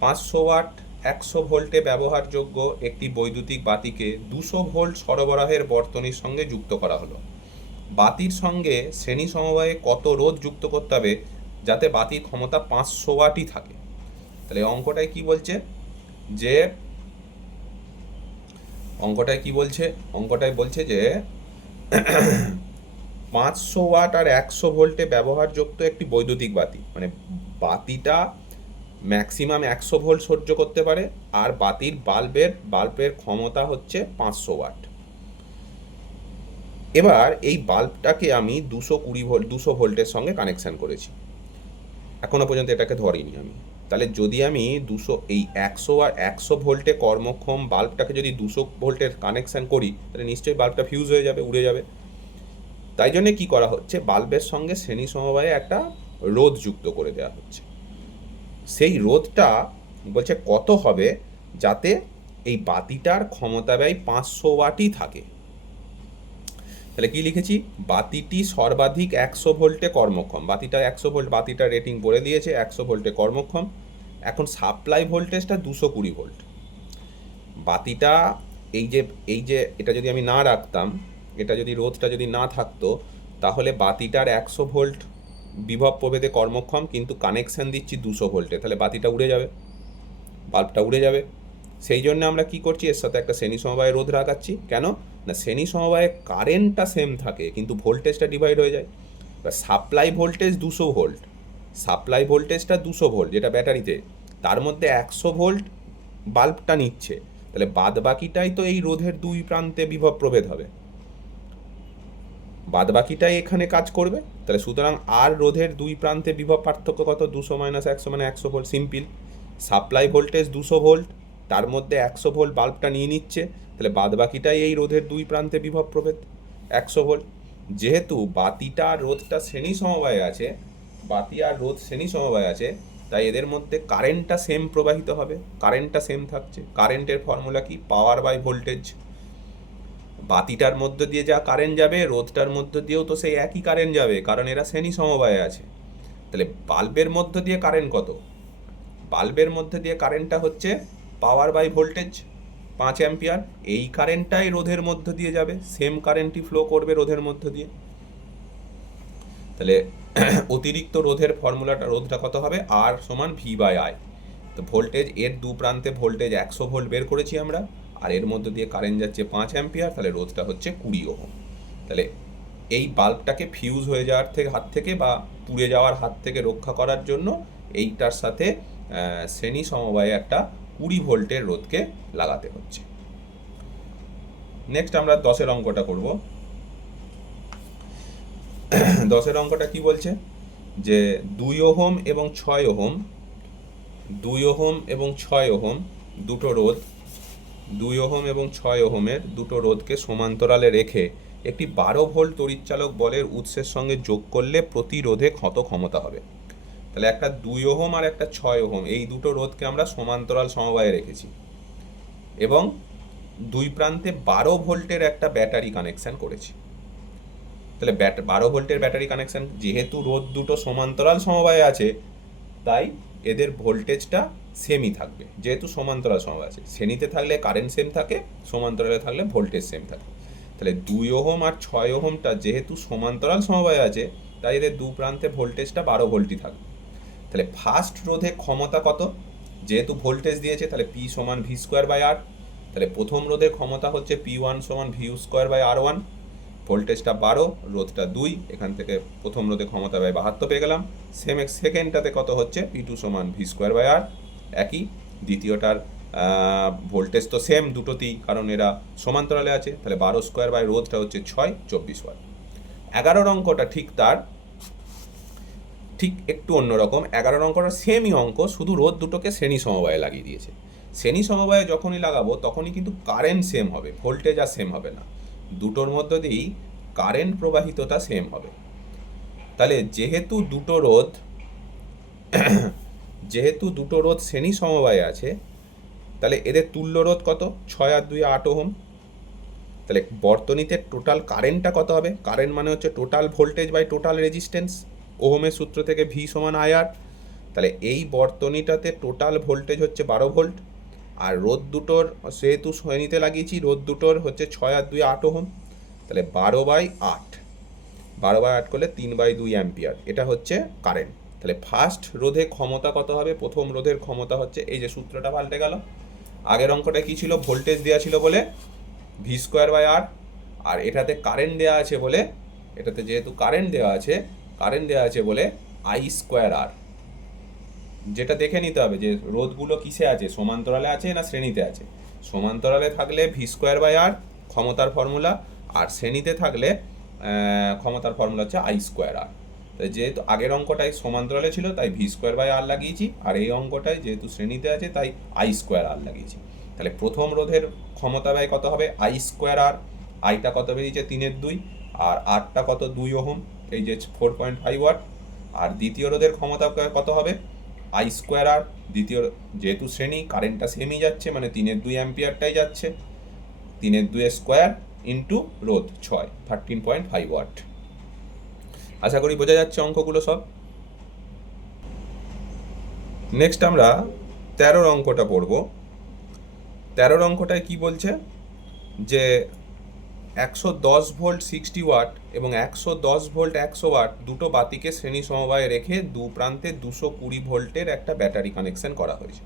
500 ওয়াট 100 ভোল্টে ব্যবহারযোগ্য একটি বৈদ্যুতিক বাতিকে 200 ভোল্ট সরবরাহের বর্তনীর সঙ্গে যুক্ত করা হলো। বাতির সঙ্গে শ্রেণী সমবায়ে কত রোধ যুক্ত করতে হবে যাতে বাতির ক্ষমতা 500 ওয়াটই থাকে? তাহলে অঙ্কটায় কি বলছে? অঙ্কটায় বলছে যে 500 ওয়াট আর 100 ভোল্টে ব্যবহারযোগ্য একটি বৈদ্যুতিক বাতি, মানে বাতিটা ম্যাক্সিমাম 100 ভোল্ট সহ্য করতে পারে, আর বাতির বাল্বের ক্ষমতা হচ্ছে 500 ওয়াট। এবার এই বাল্বটাকে আমি 200 ভোল্টের সঙ্গে কানেকশান করেছি, এখনো পর্যন্ত এটাকে ধরিনি আমি। তাহলে যদি আমি 100 ভোল্টে কর্মক্ষম বাল্বটাকে যদি 200 ভোল্টের কানেকশান করি, তাহলে নিশ্চয়ই বাল্বটা ফিউজ হয়ে যাবে, উড়ে যাবে। তাই জন্যে কী করা হচ্ছে? বাল্বের সঙ্গে শ্রেণী সমবায়ে একটা রোধ যুক্ত করে দেওয়া হচ্ছে। সেই রোধটা বলছে কত হবে যাতে এই বাতিটার ক্ষমতা ব্যয় 500 ওয়াটই থাকে। তাহলে কি লিখেছি? বাতিটি সর্বাধিক 100 ভোল্টে কর্মক্ষম। বাতিটা 100 ভোল্ট, বাতিটা রেটিং বলে দিয়েছে 100 ভোল্টে কর্মক্ষম। এখন সাপ্লাই ভোল্টেজটা 220 ভোল্ট। বাতিটা এই যে এটা যদি আমি না রাখতাম, এটা যদি রোধটা যদি না থাকতো, তাহলে বাতিটার 100 ভোল্ট বিভব প্রভেদে কর্মক্ষম, কিন্তু কানেকশান দিচ্ছি 200 ভোল্টে, তাহলে বাতিটা উড়ে যাবে, বাল্বটা উড়ে যাবে। সেই জন্য আমরা কি করছি? এর সাথে একটা শ্রেণী সমবায় রোধ রাখাচ্ছি। কেন না? শ্রেণী সমবায়ে কারেন্টটা সেম থাকে কিন্তু ভোল্টেজটা ডিভাইড হয়ে যায়। সাপ্লাই ভোল্টেজ 200 ভোল্ট, সাপ্লাই ভোল্টেজটা 200 ভোল্ট যেটা ব্যাটারিতে, তার মধ্যে 100 ভোল্ট বাল্বটা নিচ্ছে, তাহলে বাদ বাকিটাই তো এই রোধের দুই প্রান্তে বিভব প্রভেদ হবে, বাদ বাকিটাই এখানে কাজ করবে। তাহলে সুতরাং আর রোধের দুই প্রান্তে বিভব পার্থক্য কত? 200 মাইনাস 100 মানে 100 volt. Simple. Supply voltage 200 volt, তার মধ্যে 100 ভোল্ট বাল্বটা নিয়ে নিচ্ছে, তাহলে বাদ বাকিটাই এই রোধের দুই প্রান্তে বিভব প্রভেদ 100 ভোল্ট। যেহেতু বাতিটা আর রোধটা শ্রেণী সমবায়ে আছে, বাতি আর রোধ শ্রেণী সমবায়ে আছে, তাই এদের মধ্যে কারেন্টটা সেম প্রবাহিত হবে, কারেন্টটা সেম থাকছে। কারেন্টের ফর্মুলা কি? Power by voltage. বাতিটার মধ্য দিয়ে যা কারেন্ট যাবে, রোধটার মধ্য দিয়েও তো সেই একই কারেন্ট যাবে, কারণ এরা শ্রেণী সমবায়ে আছে। তাহলে বাল্বের মধ্য দিয়ে কারেন্ট কত? বাল্বের মধ্যে দিয়ে কারেন্টটা হচ্ছে পাওয়ার বাই ভোল্টেজ 5 অ্যাম্পিয়ার। এই কারেন্টটাই রোধের মধ্য দিয়ে যাবে, সেম কারেন্টই ফ্লো করবে রোধের মধ্য দিয়ে। তাহলে অতিরিক্ত রোধটা কত হবে, আর সমান ভি বাই আই। তো ভোল্টেজ এর দু প্রান্তে ভোল্টেজ 100 ভোল্ট বের করেছি আমরা, আর এর মধ্যে দিয়ে কারেন্ট যাচ্ছে 5 অ্যাম্পিয়ার, তাহলে রোধটা হচ্ছে 20 ওহম। তাহলে এই বাল্বটাকে ফিউজ হয়ে যাওয়ার হাত থেকে বা পুড়ে যাওয়ার হাত থেকে রক্ষা করার জন্য এইটার সাথে শ্রেণী সমবায়ে একটা 20 ভোল্টের রোধকে লাগাতে হচ্ছে। নেক্সট আমরা 10-এর অঙ্কটা করব। 10-এর অঙ্কটা কি বলছে, যে 2 ওহম এবং 6 ওহম, 2 ওহম এবং 6 ওহম দুটো রোধ, 2 ওহম এবং 6 ওহমের দুটো রোধকে সমান্তরালে রেখে একটি 12 ভোল্ট তড়িৎচালক বলের উৎসের সঙ্গে যোগ করলে প্রতিরোধে কত ক্ষমতা হবে। তাহলে একটা 2 ওহম আর একটা 6 ওহম, এই দুটো রোধকে আমরা সমান্তরাল সমবায়ে রেখেছি এবং দুই প্রান্তে 12 ভোল্টের একটা ব্যাটারি কানেকশন করেছি। তাহলে 12 ভোল্টের ব্যাটারি কানেকশন, যেহেতু রোধ দুটো সমান্তরাল সমবায়ে আছে তাই এদের ভোল্টেজটা সেমই থাকবে। যেহেতু সমান্তরাল সমবায় আছে, শ্রেণীতে থাকলে কারেন্ট সেম থাকে, সমান্তরালে থাকলে ভোল্টেজ সেম থাকে। তাহলে 2 ওহম আর 6 ওহমটা যেহেতু সমান্তরাল সমবায়ে আছে তাই এদের দু প্রান্তে ভোল্টেজটা 12 ভোল্টই থাকবে। তাহলে ফার্স্ট রোধে ক্ষমতা কত, যেহেতু ভোল্টেজ দিয়েছে তাহলে পি সমান ভি স্কোয়ার বাই আর। তাহলে প্রথম রোধের ক্ষমতা হচ্ছে P1 সমান ভি স্কোয়ার বাই আর1, ভোল্টেজটা 12, রোধটা 2, এখান থেকে প্রথম রোধে ক্ষমতা বাই 72 পেয়ে গেলাম। সেকেন্ডটাতে কত হচ্ছে, P2 সমান ভি স্কোয়ার বাই আর, একই। দ্বিতীয়টার ভোল্টেজ তো সেম দুটোতেই, কারণ এরা সমান্তরালে আছে, তাহলে 12 স্কোয়ার বাই রোধটা হচ্ছে 6, 24 ওয়াট। 11 অঙ্কটা ঠিক একটু অন্যরকম। 11 অঙ্কটা সেমই অঙ্ক, শুধু রোধ দুটোকে শ্রেণী সমবায়ে লাগিয়ে দিয়েছে। শ্রেণী সমবায়ে যখনই লাগাবো তখনই কিন্তু কারেন্ট সেম হবে, ভোল্টেজ আর সেম হবে না, দুটোর মধ্যে দিয়েই কারেন্ট প্রবাহিতটা সেম হবে। তাহলে যেহেতু দুটো রোধ শ্রেণী সমবায়ে আছে, তাহলে এদের তুল্য রোধ কত, 6 আর 2 8 ওহম। তাহলে বর্তনীতে টোটাল কারেন্টটা কত হবে, কারেন্ট মানে হচ্ছে total voltage by total resistance, ওহমের সূত্র থেকে ভি সমান আইআর। তাহলে এই বর্তনীটাতে টোটাল ভোল্টেজ হচ্ছে 12 ভোল্ট, আর রোধ দুটোর যেহেতু শ্রেণীতে লাগিয়েছি, রোধ দুটোর হচ্ছে 6 আর 2 8 ওহম। তাহলে 12/8 করলে 3/2 অ্যাম্পিয়ার, এটা হচ্ছে কারেন্ট। তাহলে ফার্স্ট রোধে ক্ষমতা কত হবে, প্রথম রোধের ক্ষমতা হচ্ছে, এই যে সূত্রটা পাল্টে গেল, আগের অঙ্কটা কি ছিল, ভোল্টেজ দেওয়া ছিল বলে ভি স্কোয়ার বাই আর, আর এটাতে কারেন্ট দেওয়া আছে বলে, এটাতে যেহেতু কারেন্ট দেওয়া আছে বলে আই স্কোয়ার আর। যেটা দেখে নিতে হবে যে রোধগুলো কিসে আছে, সমান্তরালে আছে না শ্রেণীতে আছে। সমান্তরালে থাকলে ভি স্কোয়ার বাই আর ক্ষমতার ফর্মুলা, আর শ্রেণীতে থাকলে ক্ষমতার ফর্মুলা হচ্ছে আই স্কোয়ার আর। তাই যেহেতু আগের অঙ্কটাই সমান্তরালে ছিল তাই ভি স্কোয়ার বাই আর লাগিয়েছি, আর এই অঙ্কটাই যেহেতু শ্রেণীতে আছে তাই আই স্কোয়ার আর লাগিয়েছি। তাহলে প্রথম রোধের ক্ষমতা ব্যয় কত হবে, আই স্কোয়ার আর, আইটা কত বেরিয়েছে 3/2, আর আরটা কত 2 ওহম, এই যে 4.5 ওয়াট। আর দ্বিতীয় রোধের ক্ষমতা কত হবে, আই স্কোয়ার আর, দ্বিতীয় যেহেতু শ্রেণী কারেন্টটা সেমই যাচ্ছে মানে 3/2 অ্যাম্পিয়ারটাই যাচ্ছে, 3/2 স্কোয়ার ইন্টু রোধ 6, 13.5 ওয়াট। আশা করি বোঝা যাচ্ছে অঙ্কগুলো সব। নেক্সট আমরা 13 অঙ্কটা পড়ব। 13 অঙ্কটায় কি বলছে, যে 110 ভোল্ট 60 ওয়াট এবং 110 ভোল্ট 100 ওয়াট দুটো বাতিকে শ্রেণী সমবায়ে রেখে দু প্রান্তে 220 ভোল্টের একটা ব্যাটারি কানেকশন করা হয়েছে।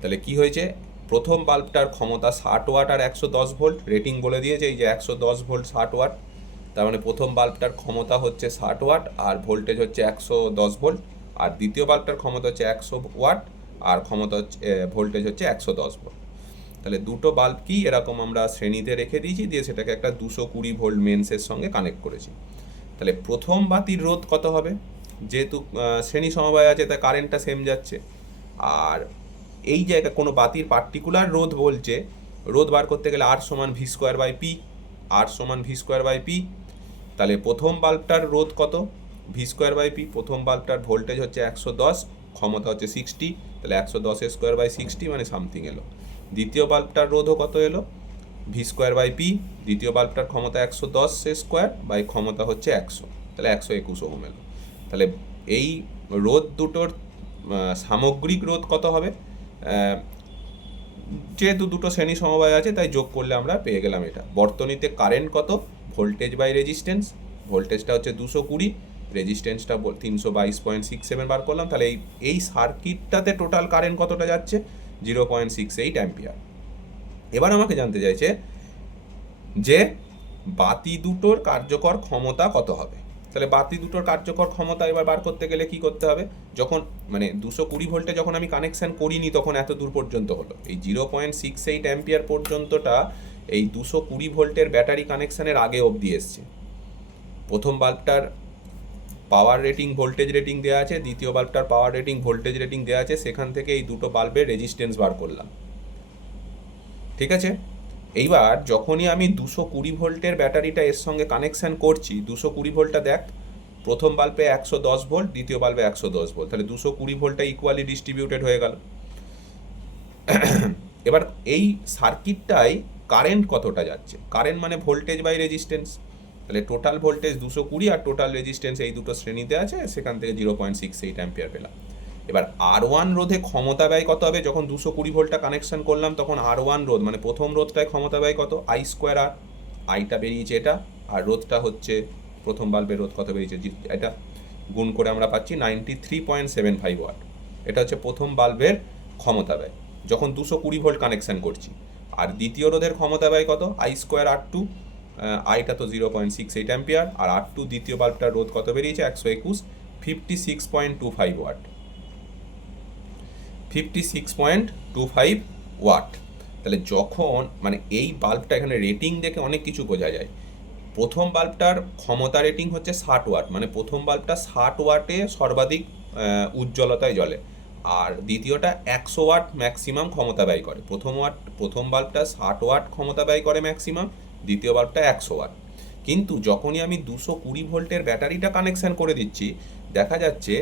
তাহলে কি হয়েছে, প্রথম বাল্বটার ক্ষমতা 60 ওয়াট আর 110 ভোল্ট, রেটিং বলে দিয়েছে এই যে 110 ভোল্ট 60 ওয়াট, তার মানে প্রথম বাল্বটার ক্ষমতা হচ্ছে 60 ওয়াট আর ভোল্টেজ হচ্ছে 110 ভোল্ট, আর দ্বিতীয় বাল্বটার ক্ষমতা হচ্ছে 100 ওয়াট আর ক্ষমতা হচ্ছে ভোল্টেজ হচ্ছে 110 ভোল্ট। তাহলে দুটো বাল্বকেই এরকম আমরা শ্রেণীতে রেখে দিয়েছি, দিয়ে সেটাকে একটা 220 ভোল্ট মেন্সের সঙ্গে কানেক্ট করেছি। তাহলে প্রথম বাতির রোধ কত হবে, যেহেতু শ্রেণী সমবায় আছে তাই কারেন্টটা সেম যাচ্ছে, আর এই জায়গা কোনো বাতির পার্টিকুলার রোধ বলছে, রোধ বার করতে গেলে আর সমান ভি স্কোয়ার বাই পি, আর সমান ভি স্কোয়ার বাই পি। তাহলে প্রথম বাল্বটার রোধ কত, ভি স্কোয়ার বাই পি, প্রথম বাল্বটার ভোল্টেজ হচ্ছে 110, ক্ষমতা হচ্ছে 60, তাহলে 110 স্কোয়ার বাই 60 মানে সামথিং এলো। দ্বিতীয় বাল্বটার রোধও কত এলো, ভি স্কোয়ার বাই পি, দ্বিতীয় বাল্বটার ক্ষমতা 110 স্কোয়ার বাই ক্ষমতা হচ্ছে 100, তাহলে 121 ওহম এলো। তাহলে এই রোধ দুটোর সামগ্রিক রোধ কত হবে, যেহেতু দুটো শ্রেণী সমবায় আছে তাই যোগ করলে আমরা পেয়ে গেলাম এটা। বর্তনীতে কারেন্ট কত, ভোল্টেজ বাই রেজিস্ট্যান্স, ভোল্টেজটা হচ্ছে 220, রেজিস্ট্যান্সটা 322.67 বার করলাম, তাহলে এই সার্কিটটাতে টোটাল কারেন্ট কতটা যাচ্ছে, 0.68 অ্যাম্পিয়ার। এবার আমাকে জানতে চাইছে যে বাতি দুটোর কার্যকর ক্ষমতা কত হবে। তাহলে বাতি দুটোর কার্যকর ক্ষমতা এবার বার করতে গেলে কি করতে হবে, যখন মানে 220 ভোল্টে যখন আমি কানেকশান করিনি তখন এত দূর পর্যন্ত হলো, এই 0.68 অ্যাম্পিয়ার পর্যন্তটা এই 220 ভোল্টের ব্যাটারি কানেকশানের আগে অবধি এসছে। প্রথম বাল্বটার পাওয়ার রেটিং ভোল্টেজ রেটিং দেওয়া আছে, দ্বিতীয় বাল্বটার পাওয়ার রেটিং ভোল্টেজ রেটিং দেওয়া আছে, সেখান থেকে এই দুটো বাল্বের রেজিস্ট্যান্স বার করলাম, ঠিক আছে। এইবার যখনই আমি 220 ভোল্টের ব্যাটারিটা এর সঙ্গে কানেকশান করছি, 220 ভোল্টটা দেখ, প্রথম বাল্বে 110 ভোল্ট, দ্বিতীয় বাল্বে 110 ভোল্ট, তাহলে 220 ভোল্টটা ইকুয়ালি ডিস্ট্রিবিউটেড হয়ে গেল। এবার এই সার্কিটটায় কারেন্ট কতটা যাচ্ছে, কারেন্ট মানে ভোল্টেজ বাই রেজিস্ট্যান্স, তাহলে টোটাল ভোল্টেজ 220 আর টোটাল রেজিস্ট্যান্স এই দুটো শ্রেণীতে আছে, সেখান থেকে 0.68 অ্যাম্পিয়ার পেলাম। এবার R1 রোধে ক্ষমতা ব্যয় কত হবে, যখন 220 ভোল্টটা কানেকশন করলাম তখন R1 রোধ মানে প্রথম রোধটায় ক্ষমতা ব্যয় কত, I স্কোয়ার আর, আইটা বেরিয়েছে এটা, আর রোধটা হচ্ছে প্রথম বাল্বের রোধ কত বেরিয়েছে এটা গুণ করে আমরা পাচ্ছি 93.75 ওয়াট। এটা হচ্ছে প্রথম বাল্বের ক্ষমতা ব্যয় যখন 220 ভোল্ট কানেকশন করছি। আর দ্বিতীয় রোধের ক্ষমতা ব্যয় কত, I স্কোয়ার R2, আইটা তো 0.68 অ্যাম্পিয়ার, আর R2 দ্বিতীয় বাল্বটার রোধ কত বেরিয়েছে 121, 56.25 ওয়াট, 56.25 ওয়াট। তাহলে যখন মানে এই বাল্বটা এখানে রেটিং দেখে অনেক কিছু বোঝা যায়। প্রথম বাল্বটার ক্ষমতা রেটিং হচ্ছে 60 ওয়াট, মানে প্রথম বাল্বটা 60 ওয়াটে সর্বাধিক উজ্জ্বলতায় জ্বলে, আর দ্বিতীয়টা 100 ওয়াট ম্যাক্সিমাম ক্ষমতা ব্যয় করে। প্রথম বাল্বটা 60 ওয়াট ক্ষমতা ব্যয় করে ম্যাক্সিমাম, দ্বিতীয় বাল্বটা 100 ওয়াট। কিন্তু যখনই আমি 220 ভোল্টের ব্যাটারিটা কানেকশান করে দিচ্ছি, দেখা যাচ্ছে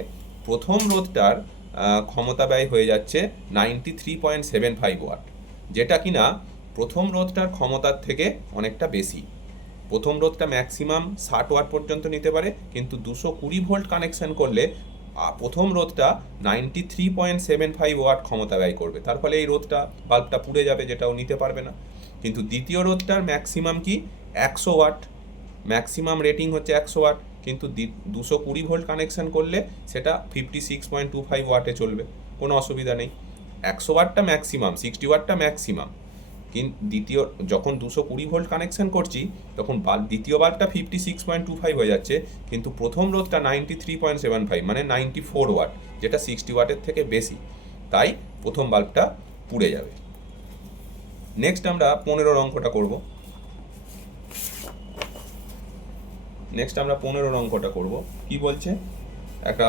প্রথম রোধটার ক্ষমতা ব্যয় হয়ে যাচ্ছে 93.75 ওয়াট, যেটা কিনা প্রথম রোধটার ক্ষমতার থেকে অনেকটা বেশি। প্রথম রোধটা ম্যাক্সিমাম 60 ওয়াট পর্যন্ত নিতে পারে, কিন্তু 220 ভোল্ট কানেকশান করলে প্রথম রোধটা 93.75 ওয়াট ক্ষমতা ব্যয় করবে, তার ফলে এই রোধটা বাল্বটা পুড়ে যাবে, যেটাও নিতে পারবে না। কিন্তু দ্বিতীয় রোধটার ম্যাক্সিমাম কি 100 ওয়াট, ম্যাক্সিমাম রেটিং হচ্ছে 100 ওয়াট, কিন্তু 220 ভোল্ট কানেকশান করলে সেটা 56.25 ওয়াটে চলবে, কোনো অসুবিধা নেই। 100 ওয়াটটা ম্যাক্সিমাম, 60 ওয়াটটা ম্যাক্সিমাম। দ্বিতীয় যখন 220 ভোল্ট কানেকশান করছি তখন দ্বিতীয় বাল্বটা 56.25 হয়ে যাচ্ছে, কিন্তু প্রথম রোধটা 93.75 মানে 94 ওয়াট, যেটা 60 ওয়াটের থেকে বেশি, তাই প্রথম বাল্বটা পুড়ে যাবে। নেক্সট আমরা 15 অঙ্কটা করব। কি বলছে, একটা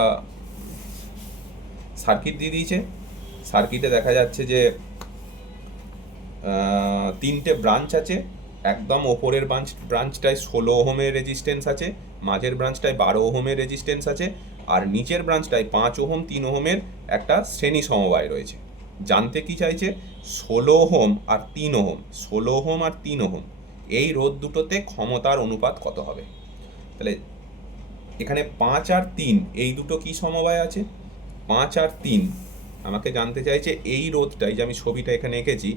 সার্কিট দিয়ে দিয়েছে, সার্কিটে দেখা যাচ্ছে যে 3টে ব্রাঞ্চ আছে, একদম ওপরের ব্রাঞ্চটায় 16 ওহমের রেজিস্ট্যান্স আছে, মাঝের ব্রাঞ্চটায় 12 ওহমের রেজিস্ট্যান্স আছে, আর নিচের ব্রাঞ্চটায় 5 ওহম 3 ওহমের একটা শ্রেণী সমবায় রয়েছে। জানতে কি চাইছে, 16 ওহম আর 3 ওহম, 16 ওহম আর 3 ওহম এই রোধ দুটোতে ক্ষমতার অনুপাত কত হবে। তাহলে এখানে 5 আর 3 এই দুটো কি সমবায় আছে, 5 আর 3 আমাকে জানতে চাইছে এই রোধটাই, যে আমি ছবিটা এখানে এঁকেছি,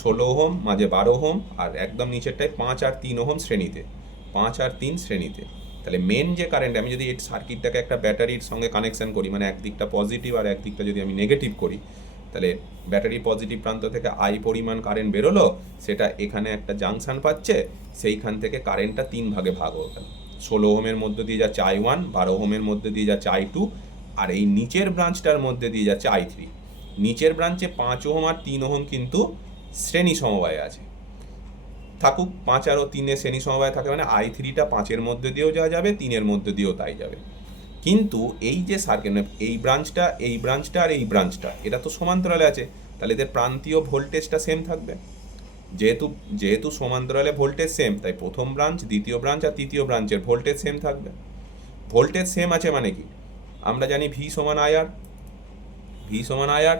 16 ওহম মাঝে 12 ওহম, আর একদম নিচেরটায় 5 আর 3 ওহম শ্রেণীতে, 5 আর 3 শ্রেণীতে। তাহলে মেন যে কারেন্ট, আমি যদি এই সার্কিটটাকে একটা ব্যাটারির সঙ্গে কানেকশন করি, মানে একদিকটা পজিটিভ আর একদিকটা যদি আমি নেগেটিভ করি, তাহলে ব্যাটারি পজিটিভ প্রান্ত থেকে আই পরিমাণ কারেন্ট বেরোলো, সেটা এখানে একটা জাংশন পাচ্ছে, সেইখান থেকে কারেন্টটা 3 ভাগে ভাগ হয়ে গেল। 16 ওহমের মধ্যে দিয়ে যাচ্ছে I1, 12 ওহমের মধ্যে দিয়ে যাচ্ছে I2, আর এই নিচের ব্রাঞ্চটার মধ্যে দিয়ে যাচ্ছে I3। নিচের ব্রাঞ্চে 5 ওহম আর 3 ওহম কিন্তু শ্রেণী সমবায় আছে, থাকুক, 5 আর 3 শ্রেণী সমবায় থাকে, মানে I3টা 5-এর মধ্যে দিয়েও যা যাবে, 3-এর মধ্যে দিয়েও তাই যাবে। কিন্তু এই যে সার্কিট, এই ব্রাঞ্চটা আর এই ব্রাঞ্চটা এটা তো সমান্তরালে আছে, তাহলে এদের প্রান্তীয় ভোল্টেজটা সেম থাকবে। যেহেতু সমান্তরালে ভোল্টেজ সেম, তাই প্রথম ব্রাঞ্চ, দ্বিতীয় ব্রাঞ্চ আর তৃতীয় ব্রাঞ্চের ভোল্টেজ সেম থাকবে। ভোল্টেজ সেম আছে মানে কি, আমরা জানি V সমান IR,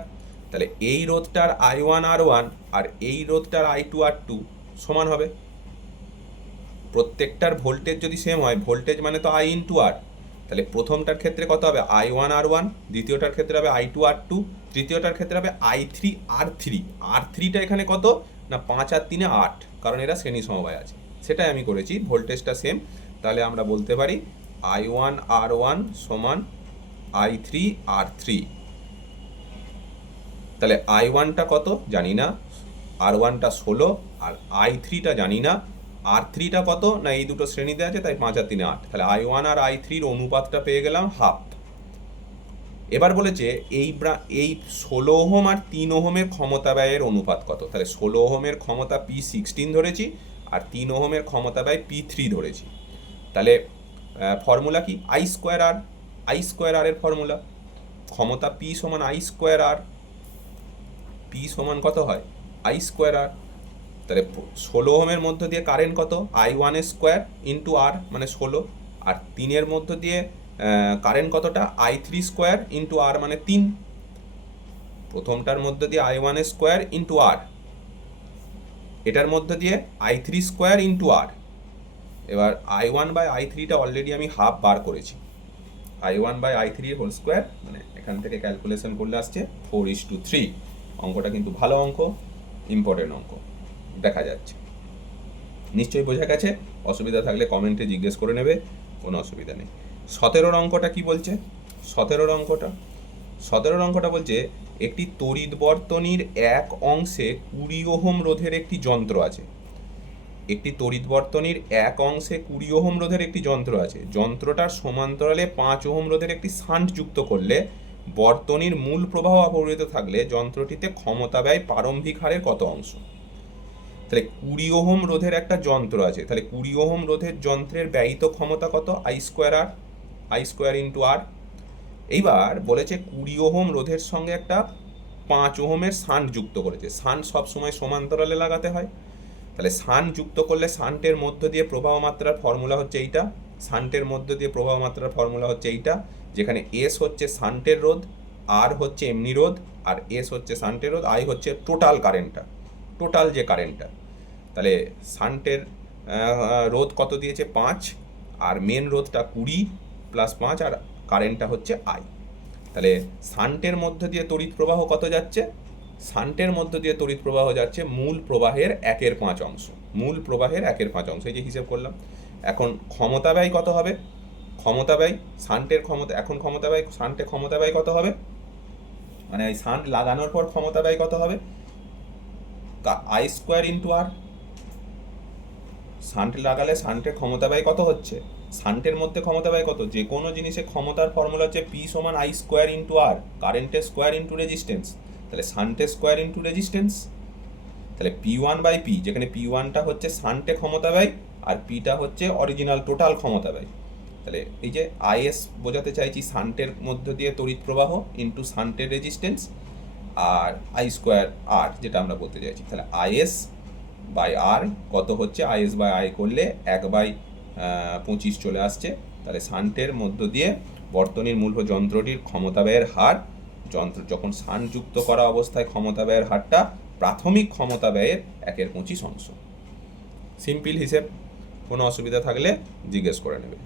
তাহলে এই রোধটার I1 R1 আর এই রোধটার I2 R2 সমান হবে। প্রত্যেকটার ভোল্টেজ যদি সেম হয়, ভোল্টেজ মানে তো I ইন্টু R, তাহলে প্রথমটার ক্ষেত্রে কত হবে I1 R1, দ্বিতীয়টার ক্ষেত্রে হবে I2 R2, তৃতীয়টার ক্ষেত্রে হবে I3 R3। R3টা এখানে কত না 5 আর 3 8, কারণ এরা শ্রেণী সমবায় আছে, সেটাই আমি করেছি, ভোল্টেজটা সেম। তাহলে আমরা বলতে পারি I1 R1 সমান I3 R3। তাহলে I1টা কত জানি না, R1টা 16, আর I3টা জানি না, R3টা কত না এই দুটো শ্রেণীতে আছে, তাই 5 আর 3 8। তাহলে I1 আর I3-র অনুপাতটা পেয়ে গেলাম হাফ। এবার বলেছে এই 16 ওহম আর 3 ওহমের ক্ষমতা ব্যয়ের অনুপাত কত। তাহলে 16 ওহমের ক্ষমতা P16 ধরেছি, আর 3 ওহমের ক্ষমতা ব্যয় P3 ধরেছি। তাহলে ফর্মুলা কি, আই স্কোয়ার আর এর ফর্মুলা, ক্ষমতা P সমান আই স্কোয়ার আর, P সমান কত হয় আই স্কোয়ার আর। তাহলে 16 ওহমের মধ্য দিয়ে কারেন্ট কত, I1 স্কোয়ার ইন্টু আর মানে 16, আর 3-এর মধ্য দিয়ে কারেন্ট কতটা, I3 স্কোয়ার ইন্টু আর মানে 3। প্রথমটার মধ্য দিয়ে I1 স্কোয়ার ইন্টু আর, এটার মধ্য দিয়ে I3 স্কোয়ার ইন্টু আর। এবার I1 বাই I3টা অলরেডি আমি হাফ বার করেছি, I1 by I3 whole square, মানে এখান থেকে ক্যালকুলেশন করলে আসছে 4:3। অঙ্কটা কিন্তু ভালো অঙ্ক, ইম্পর্টেন্ট অঙ্ক দেখা যাচ্ছে। নিশ্চয়ই বোঝা গেছে, অসুবিধা থাকলে কমেন্টে জিজ্ঞেস করে নেবে, কোনো অসুবিধা নেই। 17-র অঙ্কটা কি বলছে, 17-র অঙ্কটা বলছে একটি তড়িৎ বর্তনীর এক অংশে 20 ওহম রোধের একটি যন্ত্র আছে। একটি তড়িৎ বর্তনীর এক অংশে 20 ওহম রোধের একটি যন্ত্র আছে। যন্ত্রটার সমান্তরালে 5 ওহম রোধের একটি শান্ট যুক্ত করলে বর্তনীর মূল প্রবাহ অপরিবর্তিত থাকলে যন্ত্রটিতে ক্ষমতা ব্যয় প্রারম্ভিক হারের কত অংশ। তাহলে 20 ওহম রোধের একটা যন্ত্র আছে, তাহলে 20 ওহম রোধের যন্ত্রের ব্যয়িত ক্ষমতা কত, আই স্কোয়ার ইন্টু আর। এইবার বলেছে 20 ওহম রোধের সঙ্গে একটা 5 ওহমের শান্ট যুক্ত করেছে। শান্ট সবসময় সমান্তরালে লাগাতে হয়, তাহলে শান্ট যুক্ত করলে শান্টের মধ্য দিয়ে প্রবাহ মাত্রার ফর্মুলা হচ্ছে এইটা, শান্টের মধ্য দিয়ে প্রবাহ মাত্রার ফর্মুলা হচ্ছে এইটা, যেখানে এস হচ্ছে শান্টের রোধ, আর হচ্ছে এমনি রোধ, আর এস হচ্ছে শান্টের রোধ, আই হচ্ছে টোটাল কারেন্টটা, টোটাল যে কারেন্টটা। তাহলে শান্টের রোধ কত দিয়েছে 5, আর মেন রোধটা 20 প্লাস 5, আর কারেন্টটা হচ্ছে আই। তাহলে শান্টের মধ্য দিয়ে তড়িৎ প্রবাহ কত যাচ্ছে, শান্টের মধ্য দিয়ে তড়িৎ প্রবাহ যাচ্ছে মূল প্রবাহের 1/5 অংশ, মূল প্রবাহের 1/5 অংশ, এই যে হিসেব করলাম। এখন ক্ষমতা ব্যয় কত হবে, ক্ষমতা ব্যয় শান্টের ক্ষমতা, এখন ক্ষমতা ব্যয় শান্টের ক্ষমতা ব্যয় কত হবে, মানে এই শান্ট লাগানোর পর ক্ষমতা ব্যয় কত হবে, I square into R. Shunt লাগালে শান্টের ক্ষমতা ব্যয় কত হচ্ছে, শান্টের মধ্যে ক্ষমতা ব্যয় কত, যে কোনো জিনিসে ক্ষমতার ফর্মুলা হচ্ছে P সমান আই স্কোয়ার ইন্টু আর, কারেন্টের স্কোয়ার ইন্টু রেজিস্ট্যান্স। তাহলে শান্টের স্কোয়ার ইন্টু রেজিস্ট্যান্স, তাহলে P1 বাই P, যেখানে P1টা হচ্ছে শান্টে ক্ষমতা ব্যয়, আর Pটা হচ্ছে অরিজিনাল টোটাল ক্ষমতা ব্যয়। তাহলে এই যে আইএস বোঝাতে চাইছি শান্টের মধ্য দিয়ে তড়িৎ প্রবাহ ইন্টু শান্টের রেজিস্ট্যান্স, আর আই স্কোয়ার আর যেটা আমরা বলতে চাইছি। তাহলে আইএস বাই আর কত হচ্ছে, আইএস বাই আই করলে 1/25 চলে আসছে। তাহলে শান্টের মধ্য দিয়ে বর্তনীর মূল যন্ত্রটির ক্ষমতা ব্যয়ের হার, যন্ত্র যখন শান্ট যুক্ত করা অবস্থায় ক্ষমতা ব্যয়ের হারটা প্রাথমিক ক্ষমতা ব্যয়ের 1/25 অংশ। সিম্পল হিসেব, কোনো অসুবিধা থাকলে জিজ্ঞেস করে নেবে।